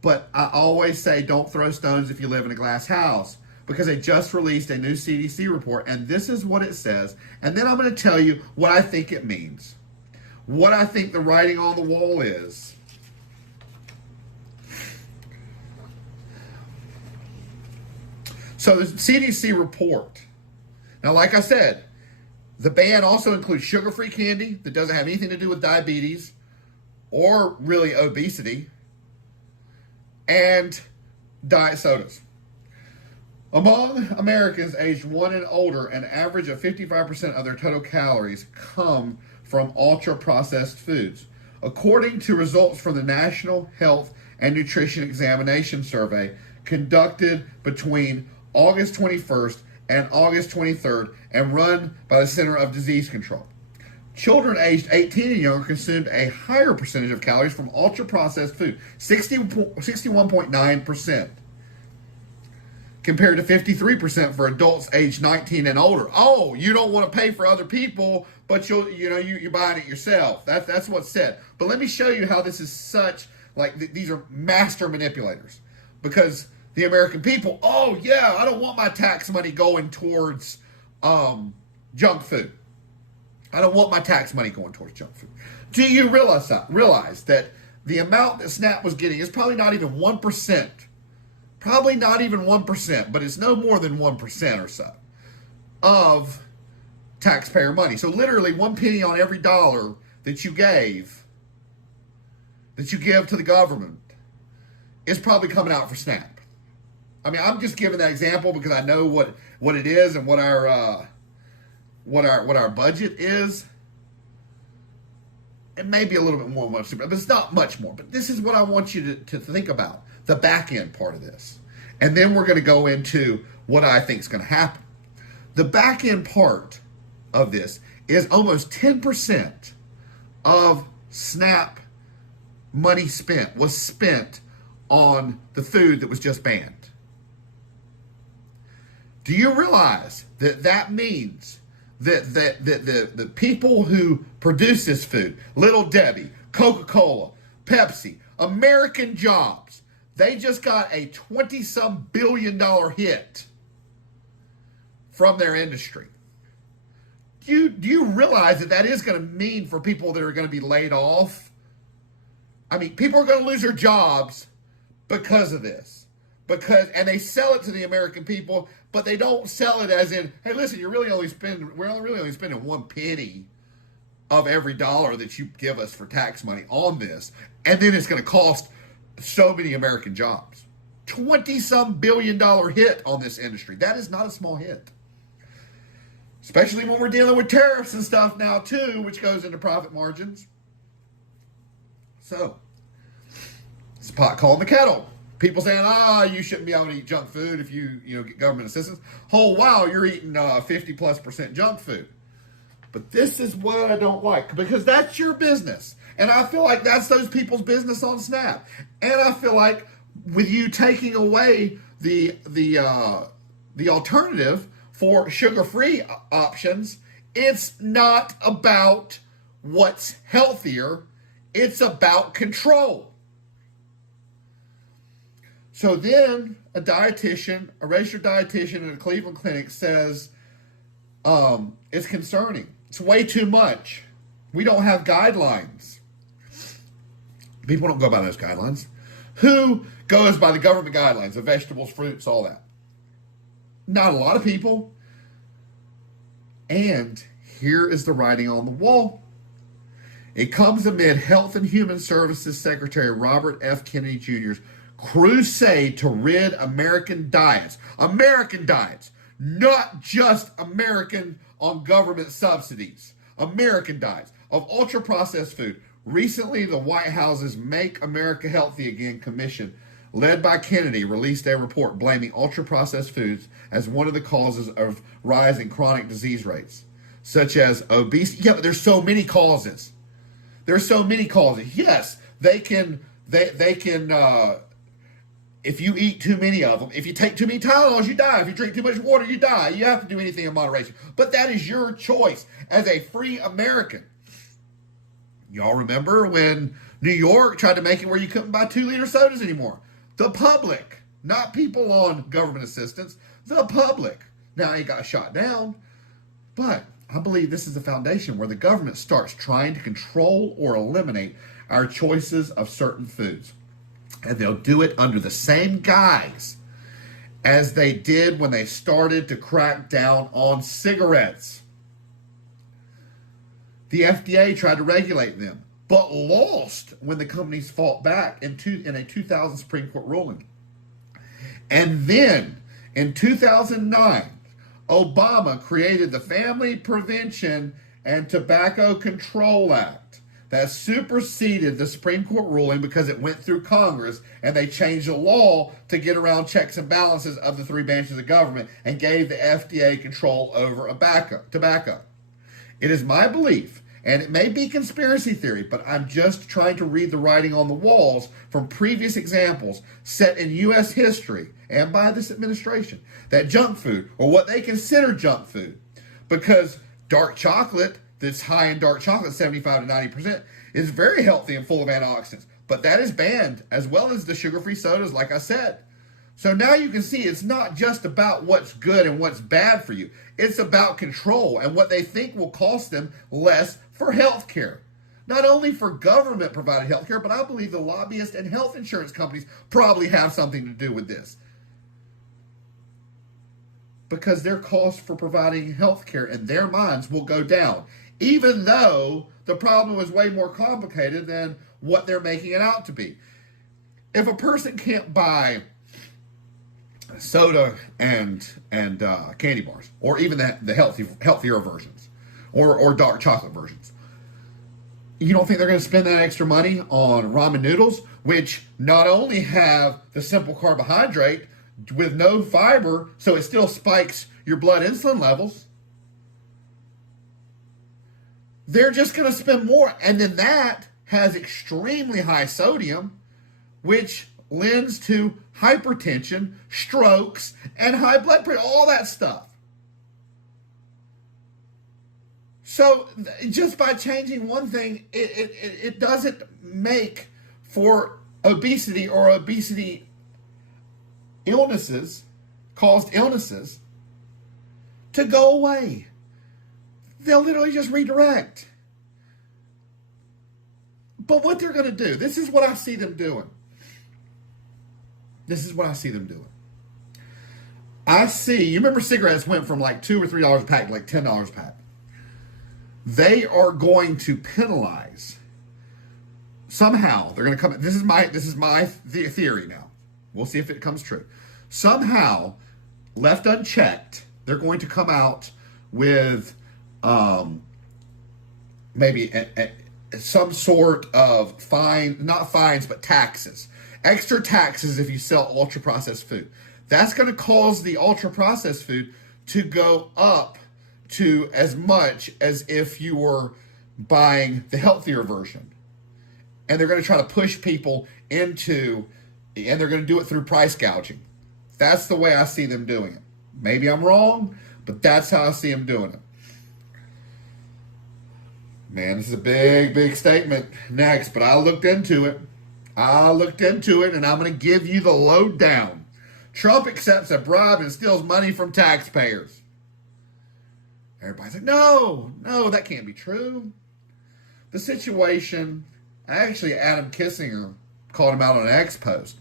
But I always say don't throw stones if you live in a glass house, because they just released a new CDC report, and this is what it says. And then I'm going to tell you what I think it means. What I think the writing on the wall is. So the CDC report. Now, like I said, the ban also includes sugar-free candy that doesn't have anything to do with diabetes or really obesity, and diet sodas. Among Americans aged 1 and older, an average of 55% of their total calories come from ultra-processed foods. According to results from the National Health and Nutrition Examination Survey conducted between August 21st and August 23rd and run by the Center of Disease Control. Children aged 18 and younger consumed a higher percentage of calories from ultra-processed food, 61.9%, compared to 53% for adults aged 19 and older. Oh, you don't want to pay for other people, but you're buying it yourself. That's what's said. But let me show you how this is such, these are master manipulators. Because the American people, oh yeah, I don't want my tax money going towards junk food. I don't want my tax money going towards junk food. Do you realize that the amount that SNAP was getting is probably not even 1%? Probably not even 1%, but it's no more than 1% or so of taxpayer money. So literally 1 penny on every dollar that you give to the government is probably coming out for SNAP. I mean, I'm just giving that example because I know what it is and what our budget is. It may be a little bit more, but it's not much more. But this is what I want you to think about, the back end part of this. And then we're going to go into what I think is going to happen. The back end part of this is almost 10% of SNAP money was spent on the food that was just banned. Do you realize that means that the people who produce this food, Little Debbie, Coca-Cola, Pepsi, American jobs, they just got a $20-some billion hit from their industry. Do you realize that is going to mean for people that are going to be laid off? I mean, people are going to lose their jobs because of this. And they sell it to the American people, but they don't sell it as in, hey, listen, we're really only spending 1 penny of every dollar that you give us for tax money on this, and then it's going to cost so many American jobs. $20-some billion hit on this industry. That is not a small hit. Especially when we're dealing with tariffs and stuff now too, which goes into profit margins. So, it's a pot calling the kettle. People saying, you shouldn't be able to eat junk food if you get government assistance. Whole while you're eating 50+% junk food. But this is what I don't like, because that's your business. And I feel like that's those people's business on SNAP. And I feel like with you taking away the alternative for sugar-free options, it's not about what's healthier. It's about control. So then a registered dietitian at a Cleveland clinic says, it's concerning. It's way too much. We don't have guidelines. People don't go by those guidelines. Who goes by the government guidelines of vegetables, fruits, all that? Not a lot of people. And here is the writing on the wall. It comes amid Health and Human Services Secretary Robert F. Kennedy Jr.'s crusade to rid American diets, not just American on government subsidies, American diets, of ultra-processed food. Recently, the White House's Make America Healthy Again commission, led by Kennedy, released a report blaming ultra-processed foods as one of the causes of rising chronic disease rates, such as obesity. Yeah, but there's so many causes. Yes, they can, if you eat too many of them, if you take too many Tylenols, you die. If you drink too much water, you die. You have to do anything in moderation. But that is your choice as a free American. Y'all remember when New York tried to make it where you couldn't buy 2-liter sodas anymore? The public, not people on government assistance, the public. Now it got shot down, but I believe this is the foundation where the government starts trying to control or eliminate our choices of certain foods. And they'll do it under the same guise as they did when they started to crack down on cigarettes. The FDA tried to regulate them, but lost when the companies fought back in a 2000 Supreme Court ruling. And then, in 2009, Obama created the Family Prevention and Tobacco Control Act that superseded the Supreme Court ruling because it went through Congress, and they changed the law to get around checks and balances of the three branches of government and gave the FDA control over tobacco. It is my belief, and it may be conspiracy theory, but I'm just trying to read the writing on the walls from previous examples set in U.S. history and by this administration, that junk food, or what they consider junk food, because dark chocolate that's high in dark chocolate, 75 to 90%, is very healthy and full of antioxidants. But that is banned, as well as the sugar-free sodas, like I said. So now you can see it's not just about what's good and what's bad for you. It's about control and what they think will cost them less for health care. Not only for government-provided health care, but I believe the lobbyists and health insurance companies probably have something to do with this. because their cost for providing health care in their minds will go down, even though the problem is way more complicated than what they're making it out to be. If a person can't buy soda and candy bars, or even the healthier versions, or dark chocolate versions, you don't think they're going to spend that extra money on ramen noodles, which not only have the simple carbohydrate with no fiber, so it still spikes your blood insulin levels. They're just going to spend more. And then that has extremely high sodium, which lends to hypertension, strokes, and high blood pressure, all that stuff. So just by changing one thing, it doesn't make for obesity or obesity caused illnesses to go away. They'll literally just redirect. But what they're going to do, this is what I see them doing. You remember cigarettes went from like $2 or $3 a pack to like $10 a pack. They are going to penalize. Somehow, they're going to come, this is my theory now. We'll see if it comes true. Somehow, left unchecked, they're going to come out with maybe some sort of not fines, but taxes. Extra taxes if you sell ultra-processed food. That's going to cause the ultra-processed food to go up to as much as if you were buying the healthier version. And they're going to try to push people into, and they're going to do it through price gouging. That's the way I see them doing it. Maybe I'm wrong, but that's how I see them doing it. Man, this is a big, big statement next, but I looked into it, and I'm going to give you the lowdown. Trump accepts a bribe and steals money from taxpayers. Everybody's like, no, that can't be true. The situation, actually Adam Kissinger called him out on an X post.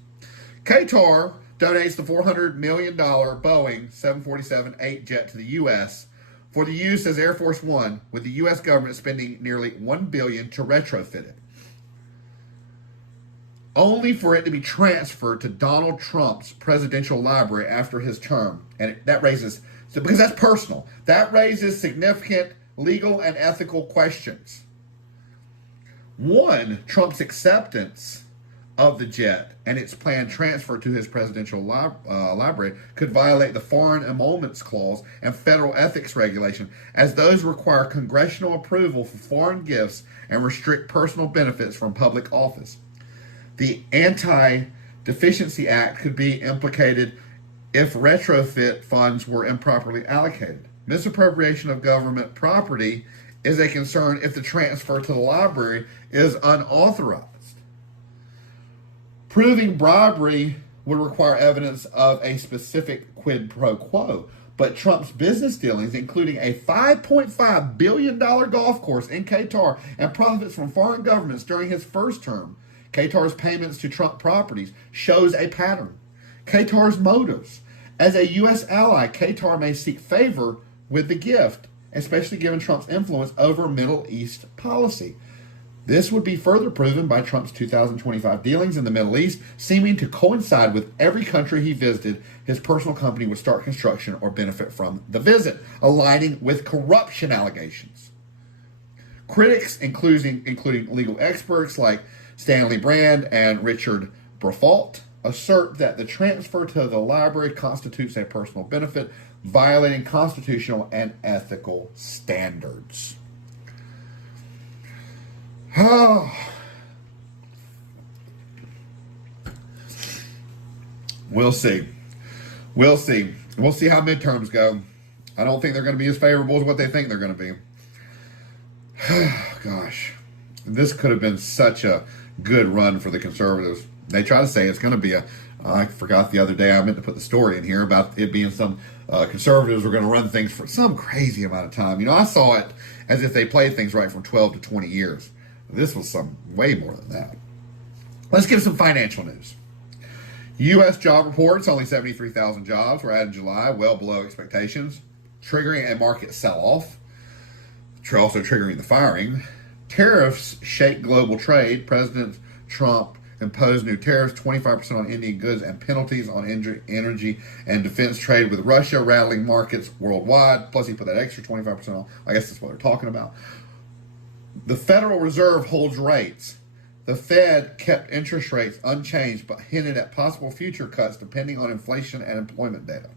Qatar donates the $400 million Boeing 747-8 jet to the U.S. for the use as Air Force One, with the U.S. government spending nearly $1 billion to retrofit it, only for it to be transferred to Donald Trump's presidential library after his term. And that raises, because that's personal, that raises significant legal and ethical questions. One, Trump's acceptance of the jet and its planned transfer to his presidential library could violate the Foreign Emoluments Clause and federal ethics regulation, as those require congressional approval for foreign gifts and restrict personal benefits from public office. The Anti-Deficiency Act could be implicated if retrofit funds were improperly allocated. Misappropriation of government property is a concern if the transfer to the library is unauthorized. Proving bribery would require evidence of a specific quid pro quo, but Trump's business dealings, including a $5.5 billion golf course in Qatar and profits from foreign governments during his first term, Qatar's payments to Trump properties, shows a pattern. Qatar's motives. As a U.S. ally, Qatar may seek favor with the gift, especially given Trump's influence over Middle East policy. This would be further proven by Trump's 2025 dealings in the Middle East, seeming to coincide with every country he visited. His personal company would start construction or benefit from the visit, aligning with corruption allegations. Critics, including legal experts like Stanley Brand and Richard Briffault, assert that the transfer to the library constitutes a personal benefit, violating constitutional and ethical standards. Oh. We'll see. We'll see how midterms go. I don't think they're going to be as favorable as what they think they're going to be. Gosh, this could have been such a good run for the conservatives. They try to say it's going to be I forgot the other day, I meant to put the story in here about it being some conservatives were going to run things for some crazy amount of time. I saw it as if they played things right from 12 to 20 years. This was some way more than that. Let's give some financial news. U.S. job reports, only 73,000 jobs were added in July, well below expectations, triggering a market sell-off, also triggering the firing. Tariffs shake global trade. President Trump imposed new tariffs, 25% on Indian goods, and penalties on energy and defense trade with Russia, rattling markets worldwide. Plus, he put that extra 25% on. I guess that's what they're talking about. The Federal Reserve holds rates. The Fed kept interest rates unchanged, but hinted at possible future cuts depending on inflation and employment data.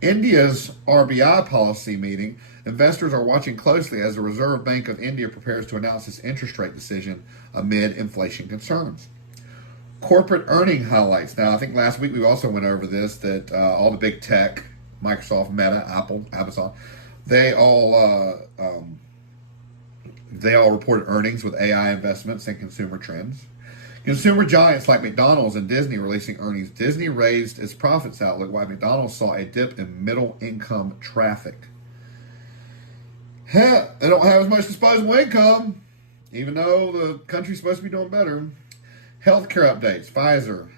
India's RBI policy meeting, investors are watching closely as the Reserve Bank of India prepares to announce its interest rate decision amid inflation concerns. Corporate earning highlights. Now, I think last week we also went over this, that all the big tech, Microsoft, Meta, Apple, Amazon, they all reported earnings with AI investments and consumer trends. Consumer giants like McDonald's and Disney releasing earnings. Disney raised its profits outlook while McDonald's saw a dip in middle income traffic. They don't have as much disposable income, even though the country's supposed to be doing better. Healthcare updates. Pfizer,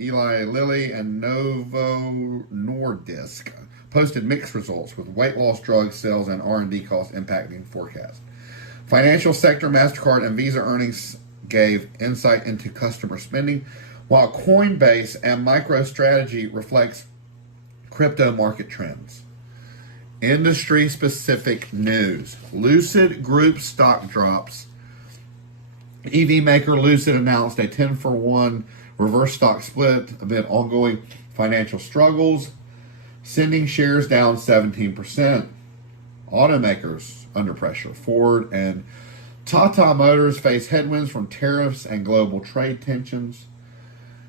Eli Lilly, and Novo Nordisk posted mixed results with weight loss drug sales and R&D costs impacting forecasts. Financial sector, MasterCard, and Visa earnings gave insight into customer spending, while Coinbase and MicroStrategy reflects crypto market trends. Industry-specific news. Lucid Group stock drops. EV maker Lucid announced a 10-for-1 reverse stock split amid ongoing financial struggles, sending shares down 17%. Automakers under pressure. Ford and Tata Motors face headwinds from tariffs and global trade tensions.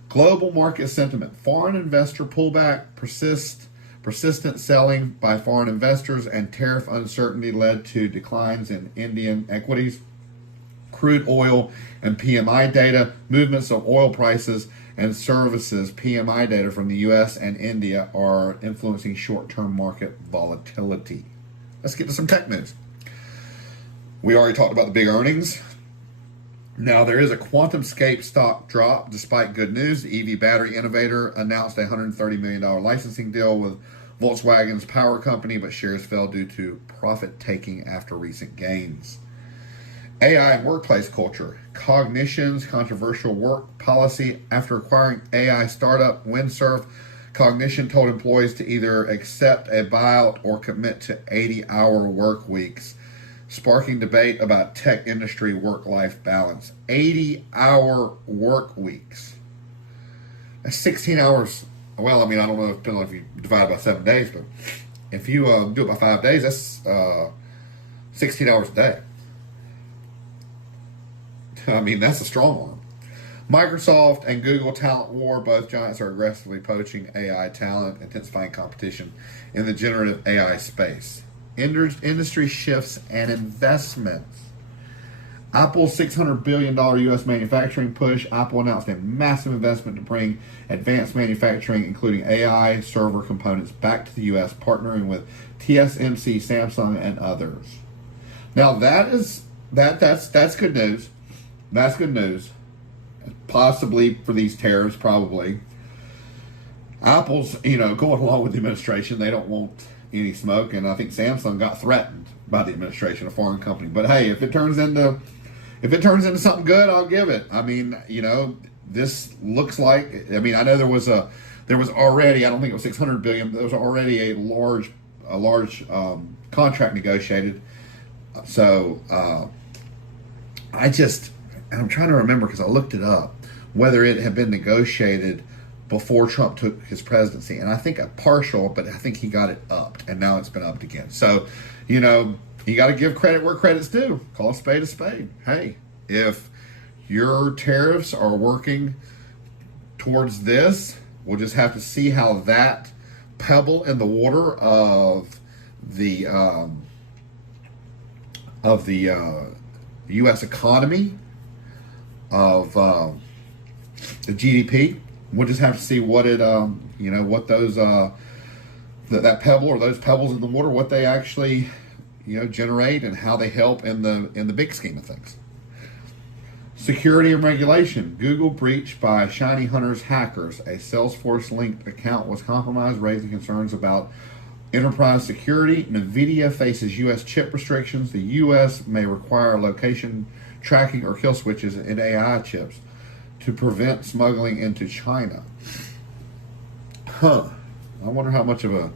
Global market sentiment. Foreign investor pullback, persistent selling by foreign investors, and tariff uncertainty led to declines in Indian equities. Crude oil and PMI data. Movements of oil prices and services PMI data from the U.S. and India are influencing short-term market volatility. Let's get to some tech news. We already talked about the big earnings. Now, there is a QuantumScape stock drop despite good news. The EV battery innovator announced a $130 million licensing deal with Volkswagen's power company, but shares fell due to profit-taking after recent gains. AI and workplace culture. Cognition's controversial work policy. After acquiring AI startup Windsurf, Cognition told employees to either accept a buyout or commit to 80-hour work weeks, sparking debate about tech industry work-life balance. 80-hour work weeks. That's 16 hours. Well, I mean, I don't know, depending on if you divide by 7 days, but if you do it by 5 days, that's 16 hours a day. I mean, that's a strong one. Microsoft and Google talent war. Both giants are aggressively poaching AI talent, intensifying competition in the generative AI space. Industry shifts and investments. Apple's $600 billion U.S. manufacturing push. Apple announced a massive investment to bring advanced manufacturing, including AI server components, back to the U.S., partnering with TSMC, Samsung, and others. Now, that's good news. That's good news. Possibly for these tariffs, probably. Apple's, going along with the administration. They don't want any smoke, and I think Samsung got threatened by the administration, a foreign company. But hey, if it turns into something good, I'll give it. I mean, this looks like. I mean, I know there was already. I don't think it was $600 billion. There was already a large contract negotiated. So I'm trying to remember because I looked it up whether it had been negotiated before Trump took his presidency, and I think a partial, but I think he got it upped, and now it's been upped again. So, you got to give credit where credit's due. Call a spade a spade. Hey, if your tariffs are working towards this, we'll just have to see how that pebble in the water of the U.S. economy, of the GDP. We'll just have to see what it, what those, that pebble or those pebbles in the water, what they actually, generate and how they help in the big scheme of things. Security and regulation. Google breached by Shiny Hunters hackers. A Salesforce-linked account was compromised, raising concerns about enterprise security. NVIDIA faces U.S. chip restrictions. The U.S. may require location tracking or kill switches in AI chips to prevent smuggling into China. I wonder how much of a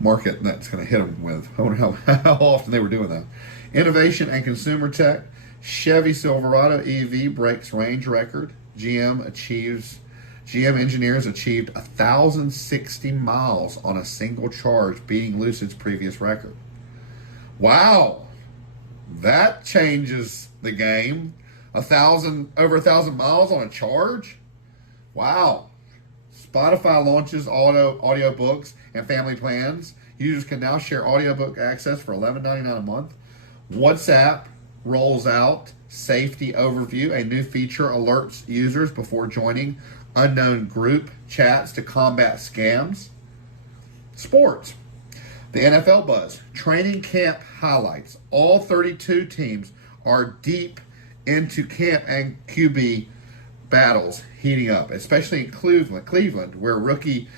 market that's going to hit them with. I wonder how often they were doing that. Innovation and consumer tech. Chevy Silverado EV breaks range record. GM engineers achieved 1,060 miles on a single charge, beating Lucid's previous record. Wow, that changes the game. Over 1,000 miles on a charge. Wow. Spotify launches audiobooks and family plans. Users can now share audiobook access for $11.99 a month. WhatsApp rolls out safety overview. A new feature alerts users before joining unknown group chats to combat scams. Sports. The NFL buzz. Training camp highlights. All 32 teams are deep into camp and QB battles heating up, especially in Cleveland, where rookie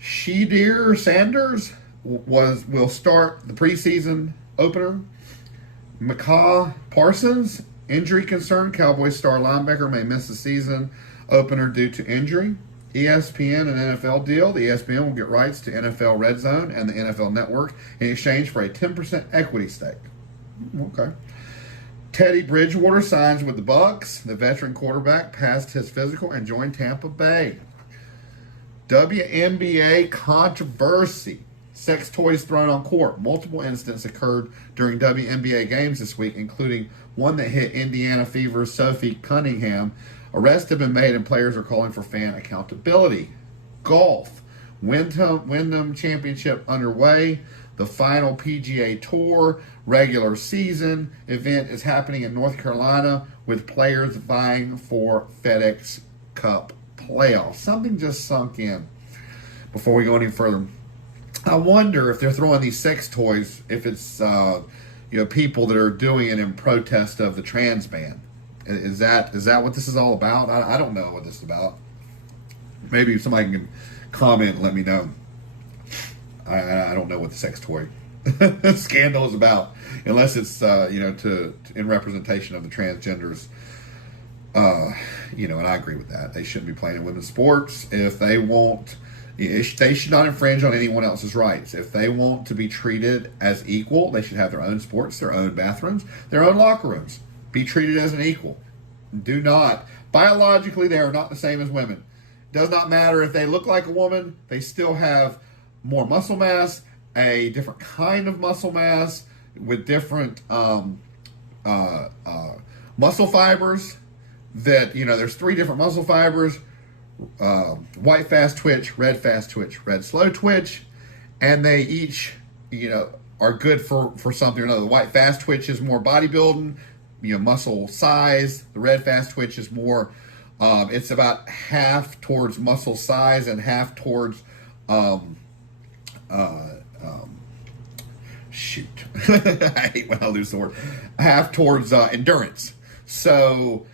Shadir Sanders will start the preseason opener. Micah Parsons, injury concern. Cowboys star linebacker may miss the season opener due to injury. ESPN and NFL deal. The ESPN will get rights to NFL Red Zone and the NFL Network in exchange for a 10% equity stake. Okay. Teddy Bridgewater signs with the Bucs. The veteran quarterback passed his physical and joined Tampa Bay. WNBA controversy. Sex toys thrown on court. Multiple incidents occurred during WNBA games this week, including one that hit Indiana Fever's Sophie Cunningham. Arrests have been made and players are calling for fan accountability. Golf. Wyndham Championship underway. The final PGA Tour regular season event is happening in North Carolina with players vying for FedEx Cup playoffs. Something just sunk in before we go any further. I wonder if they're throwing these sex toys, if it's people that are doing it in protest of the trans ban. Is that what this is all about? I don't know what this is about. Maybe somebody can comment and let me know. I don't know what the sex toy scandal is about, unless it's in representation of the transgenders. And I agree with that. They shouldn't be playing in women's sports if they won't. They should not infringe on anyone else's rights. If they want to be treated as equal, they should have their own sports, their own bathrooms, their own locker rooms. Be treated as an equal. Do not. Biologically, they are not the same as women. Does not matter if they look like a woman. They still have more muscle mass, a different kind of muscle mass with different muscle fibers. That, there's 3 different muscle fibers. White fast twitch, red fast twitch, red slow twitch, and they each, are good for something or another. The white fast twitch is more bodybuilding, muscle size. The red fast twitch is more, it's about half towards muscle size and half towards, shoot, I hate when I lose the word, half towards endurance. So,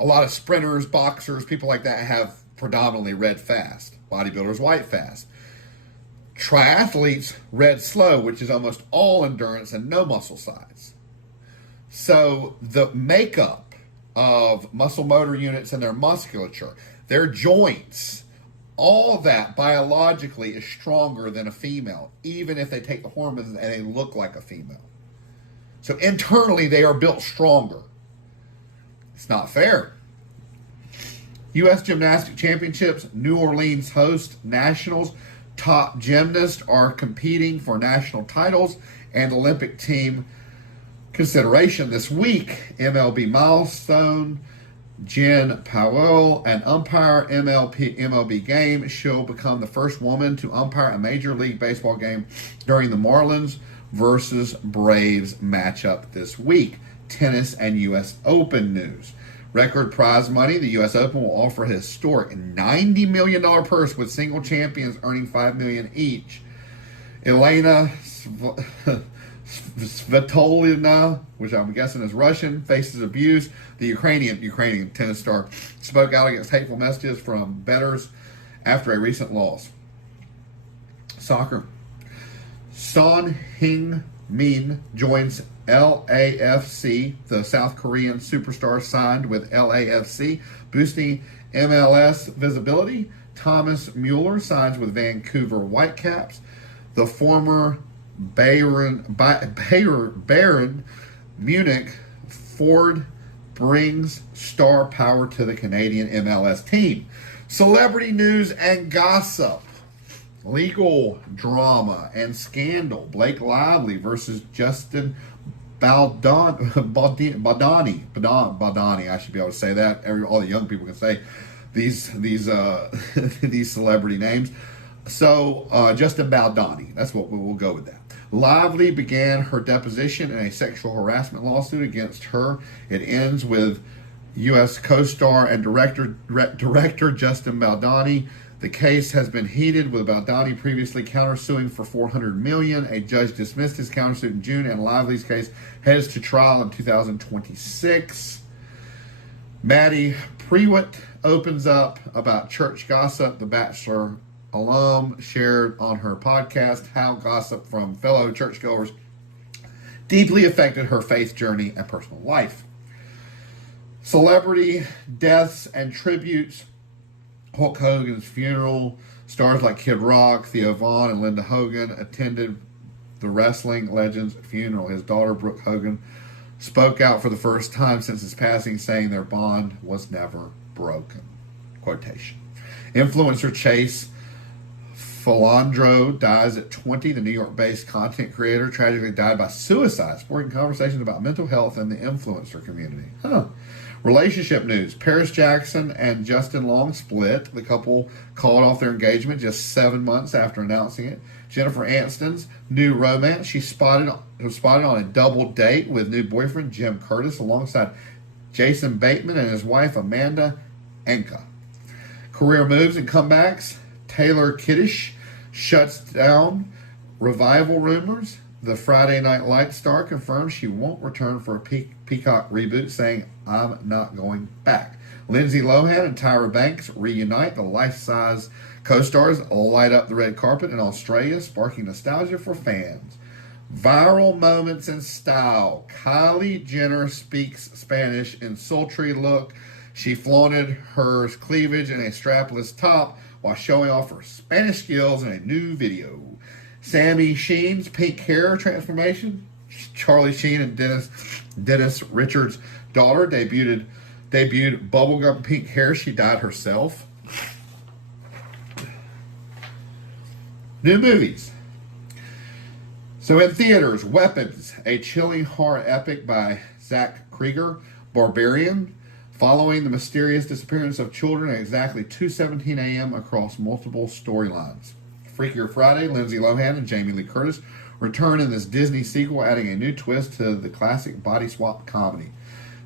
a lot of sprinters, boxers, people like that have predominantly red fast. Bodybuilders, white fast. Triathletes, red slow, which is almost all endurance and no muscle size. So the makeup of muscle motor units and their musculature, their joints, all that biologically is stronger than a female, even if they take the hormones and they look like a female. So internally, they are built stronger. It's not fair. U.S. Gymnastic Championships, New Orleans host nationals. Top gymnasts are competing for national titles and Olympic team consideration this week. MLB milestone, Jen Powell, an umpire MLB game. She'll become the first woman to umpire a Major League Baseball game during the Marlins versus Braves matchup this week. Tennis and U.S. Open news. Record prize money. The U.S. Open will offer a historic $90 million purse with single champions earning $5 million each. Elena Svitolina, which I'm guessing is Russian, faces abuse. The Ukrainian tennis star spoke out against hateful messages from bettors after a recent loss. Soccer. Son Heung-min joins LAFC. The South Korean superstar signed with LAFC, boosting MLS visibility. Thomas Mueller signs with Vancouver Whitecaps. The former Bayern Munich Ford brings star power to the Canadian MLS team. Celebrity news and gossip. Legal drama and scandal. Blake Lively versus Justin Badani. I should be able to say that. All the young people can say these these celebrity names. So Justin Badani. That's what we'll go with that. Lively began her deposition in a sexual harassment lawsuit against her. It ends with U.S. co-star and director Justin Badani. The case has been heated, with Badani previously countersuing for $400 million. A judge dismissed his countersuit in June, and Lively's case heads to trial in 2026. Maddie Patriot opens up about church gossip. The Bachelor alum shared on her podcast how gossip from fellow churchgoers deeply affected her faith journey and personal life. Celebrity deaths and tributes. Hulk Hogan's funeral. Stars like Kid Rock, Theo Vaughn, and Linda Hogan attended the wrestling legend's funeral. His daughter, Brooke Hogan, spoke out for the first time since his passing, saying their bond was never broken. Quotation. Influencer Chase Philandro dies at 20. The New York-based content creator tragically died by suicide, sparking conversations about mental health in the influencer community. Relationship news. Paris Jackson and Justin Long split. The couple called off their engagement just 7 months after announcing it. Jennifer Aniston's new romance. She was spotted on a double date with new boyfriend Jim Curtis alongside Jason Bateman and his wife Amanda Enka. Career moves and comebacks. Taylor Kitsch shuts down revival rumors. The Friday Night Lights star confirms she won't return for a Peacock reboot, saying, "I'm not going back." Lindsay Lohan and Tyra Banks reunite. The life-size co-stars light up the red carpet in Australia, sparking nostalgia for fans. Viral moments in style. Kylie Jenner speaks Spanish in sultry look. She flaunted her cleavage in a strapless top while showing off her Spanish skills in a new video. Sammy Sheen's pink hair transformation. Charlie Sheen and Dennis Richards' daughter debuted bubblegum pink hair she dyed herself. New movies. So in theaters, Weapons, a chilling horror epic by Zach Krieger. Barbarian, following the mysterious disappearance of children at exactly 2:17 a.m. across multiple storylines. Freakier Friday, Lindsay Lohan and Jamie Lee Curtis return in this Disney sequel, adding a new twist to the classic body swap comedy.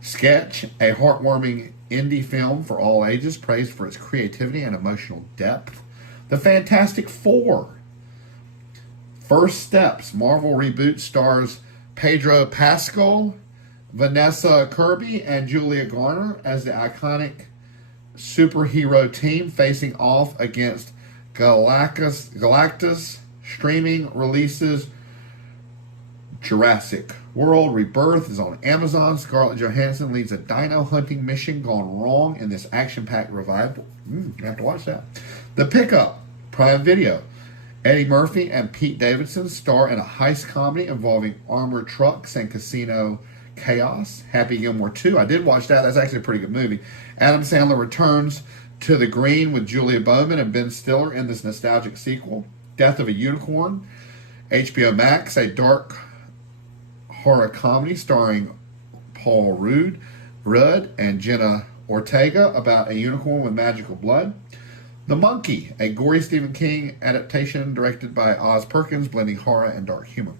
Sketch, a heartwarming indie film for all ages, praised for its creativity and emotional depth. The Fantastic Four. First Steps, Marvel reboot, stars Pedro Pascal, Vanessa Kirby, and Julia Garner as the iconic superhero team facing off against Galactus. Streaming releases. Jurassic World Rebirth is on Amazon. Scarlett Johansson leads a dino hunting mission gone wrong in this action-packed revival. You have to watch that. The Pickup, Prime Video. Eddie Murphy and Pete Davidson star in a heist comedy involving armored trucks and casino chaos. Happy Gilmore 2. I did watch that. That's actually a pretty good movie. Adam Sandler returns to the green with Julia Bowman and Ben Stiller in this nostalgic sequel. Death of a Unicorn. HBO Max, a dark horror comedy starring Paul Rudd and Jenna Ortega about a unicorn with magical blood. The Monkey, a gory Stephen King adaptation directed by Oz Perkins, blending horror and dark humor.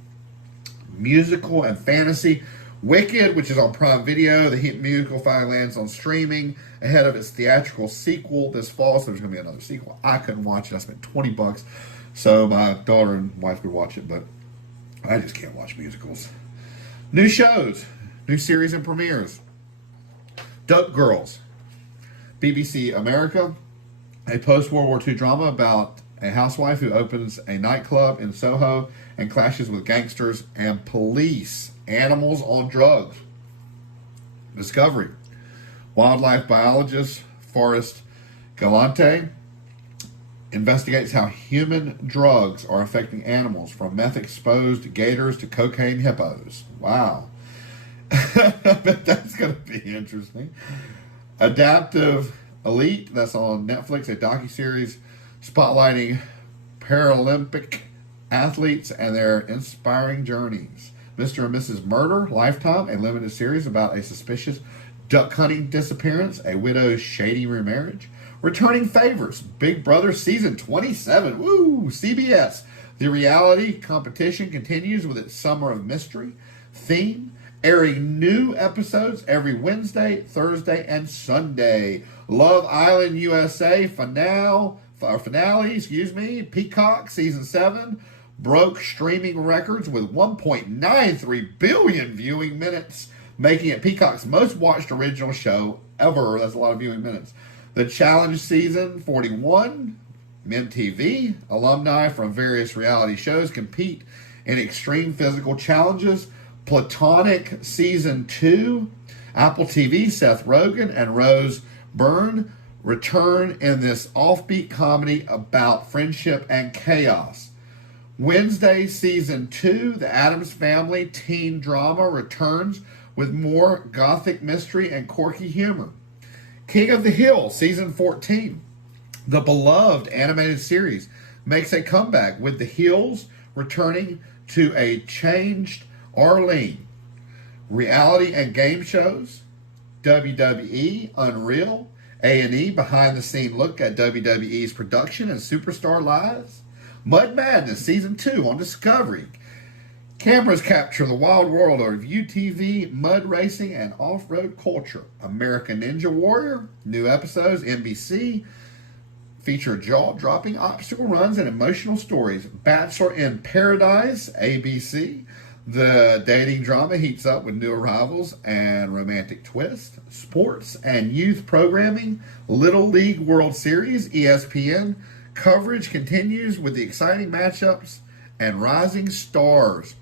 Musical and fantasy. Wicked, which is on Prime Video. The hit musical finally lands on streaming ahead of its theatrical sequel this fall, so there's going to be another sequel. I couldn't watch it. I spent $20, so my daughter and wife could watch it, but I just can't watch musicals. New shows, new series and premieres. Duck Girls, BBC America, a post-World War II drama about a housewife who opens a nightclub in Soho and clashes with gangsters and police. Animals on drugs. Discovery, wildlife biologist Forrest Galante investigates how human drugs are affecting animals, from meth-exposed gators to cocaine hippos. Wow. But that's going to be interesting. Adaptive Elite, that's on Netflix, a docuseries spotlighting Paralympic athletes and their inspiring journeys. Mr. and Mrs. Murder, Lifetime, a limited series about a suspicious duck hunting disappearance, a widow's shady remarriage. Returning Favors, Big Brother Season 27. Woo! CBS. The reality competition continues with its Summer of Mystery theme, airing new episodes every Wednesday, Thursday, and Sunday. Love Island USA finale, Peacock Season 7 broke streaming records with 1.93 billion viewing minutes, making it Peacock's most watched original show ever. That's a lot of viewing minutes. The Challenge Season 41, MTV. Alumni from various reality shows compete in extreme physical challenges. Platonic Season 2. Apple TV, Seth Rogen and Rose Byrne return in this offbeat comedy about friendship and chaos. Wednesday Season 2, The Addams Family teen drama returns with more gothic mystery and quirky humor. King of the Hill Season 14, the beloved animated series, makes a comeback with The Hills returning to a changed Arlene. Reality and game shows, WWE, Unreal, A&E behind-the-scene look at WWE's production and superstar lives. Mud Madness Season 2 on Discovery. Cameras capture the wild world of UTV, mud racing, and off-road culture. American Ninja Warrior, new episodes, NBC, feature jaw-dropping obstacle runs and emotional stories. Bachelor in Paradise, ABC. The dating drama heats up with new arrivals and romantic twists. Sports and youth programming, Little League World Series, ESPN. Coverage continues with the exciting matchups and rising stars.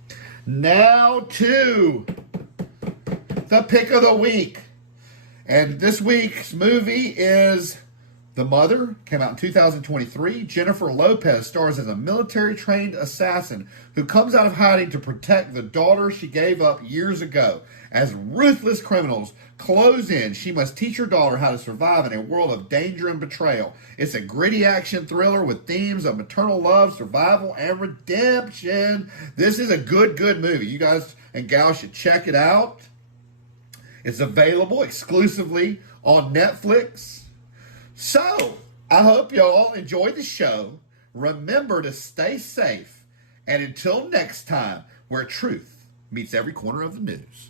Now to the pick of the week. And this week's movie is The Mother. Came out in 2023. Jennifer Lopez stars as a military-trained assassin who comes out of hiding to protect the daughter she gave up years ago. As ruthless criminals close in, she must teach her daughter how to survive in a world of danger and betrayal. It's a gritty action thriller with themes of maternal love, survival, and redemption. This is a good movie. You guys and gals should check it out. It's available exclusively on Netflix. So, I hope y'all enjoyed the show. Remember to stay safe. And until next time, where truth meets every corner of the news.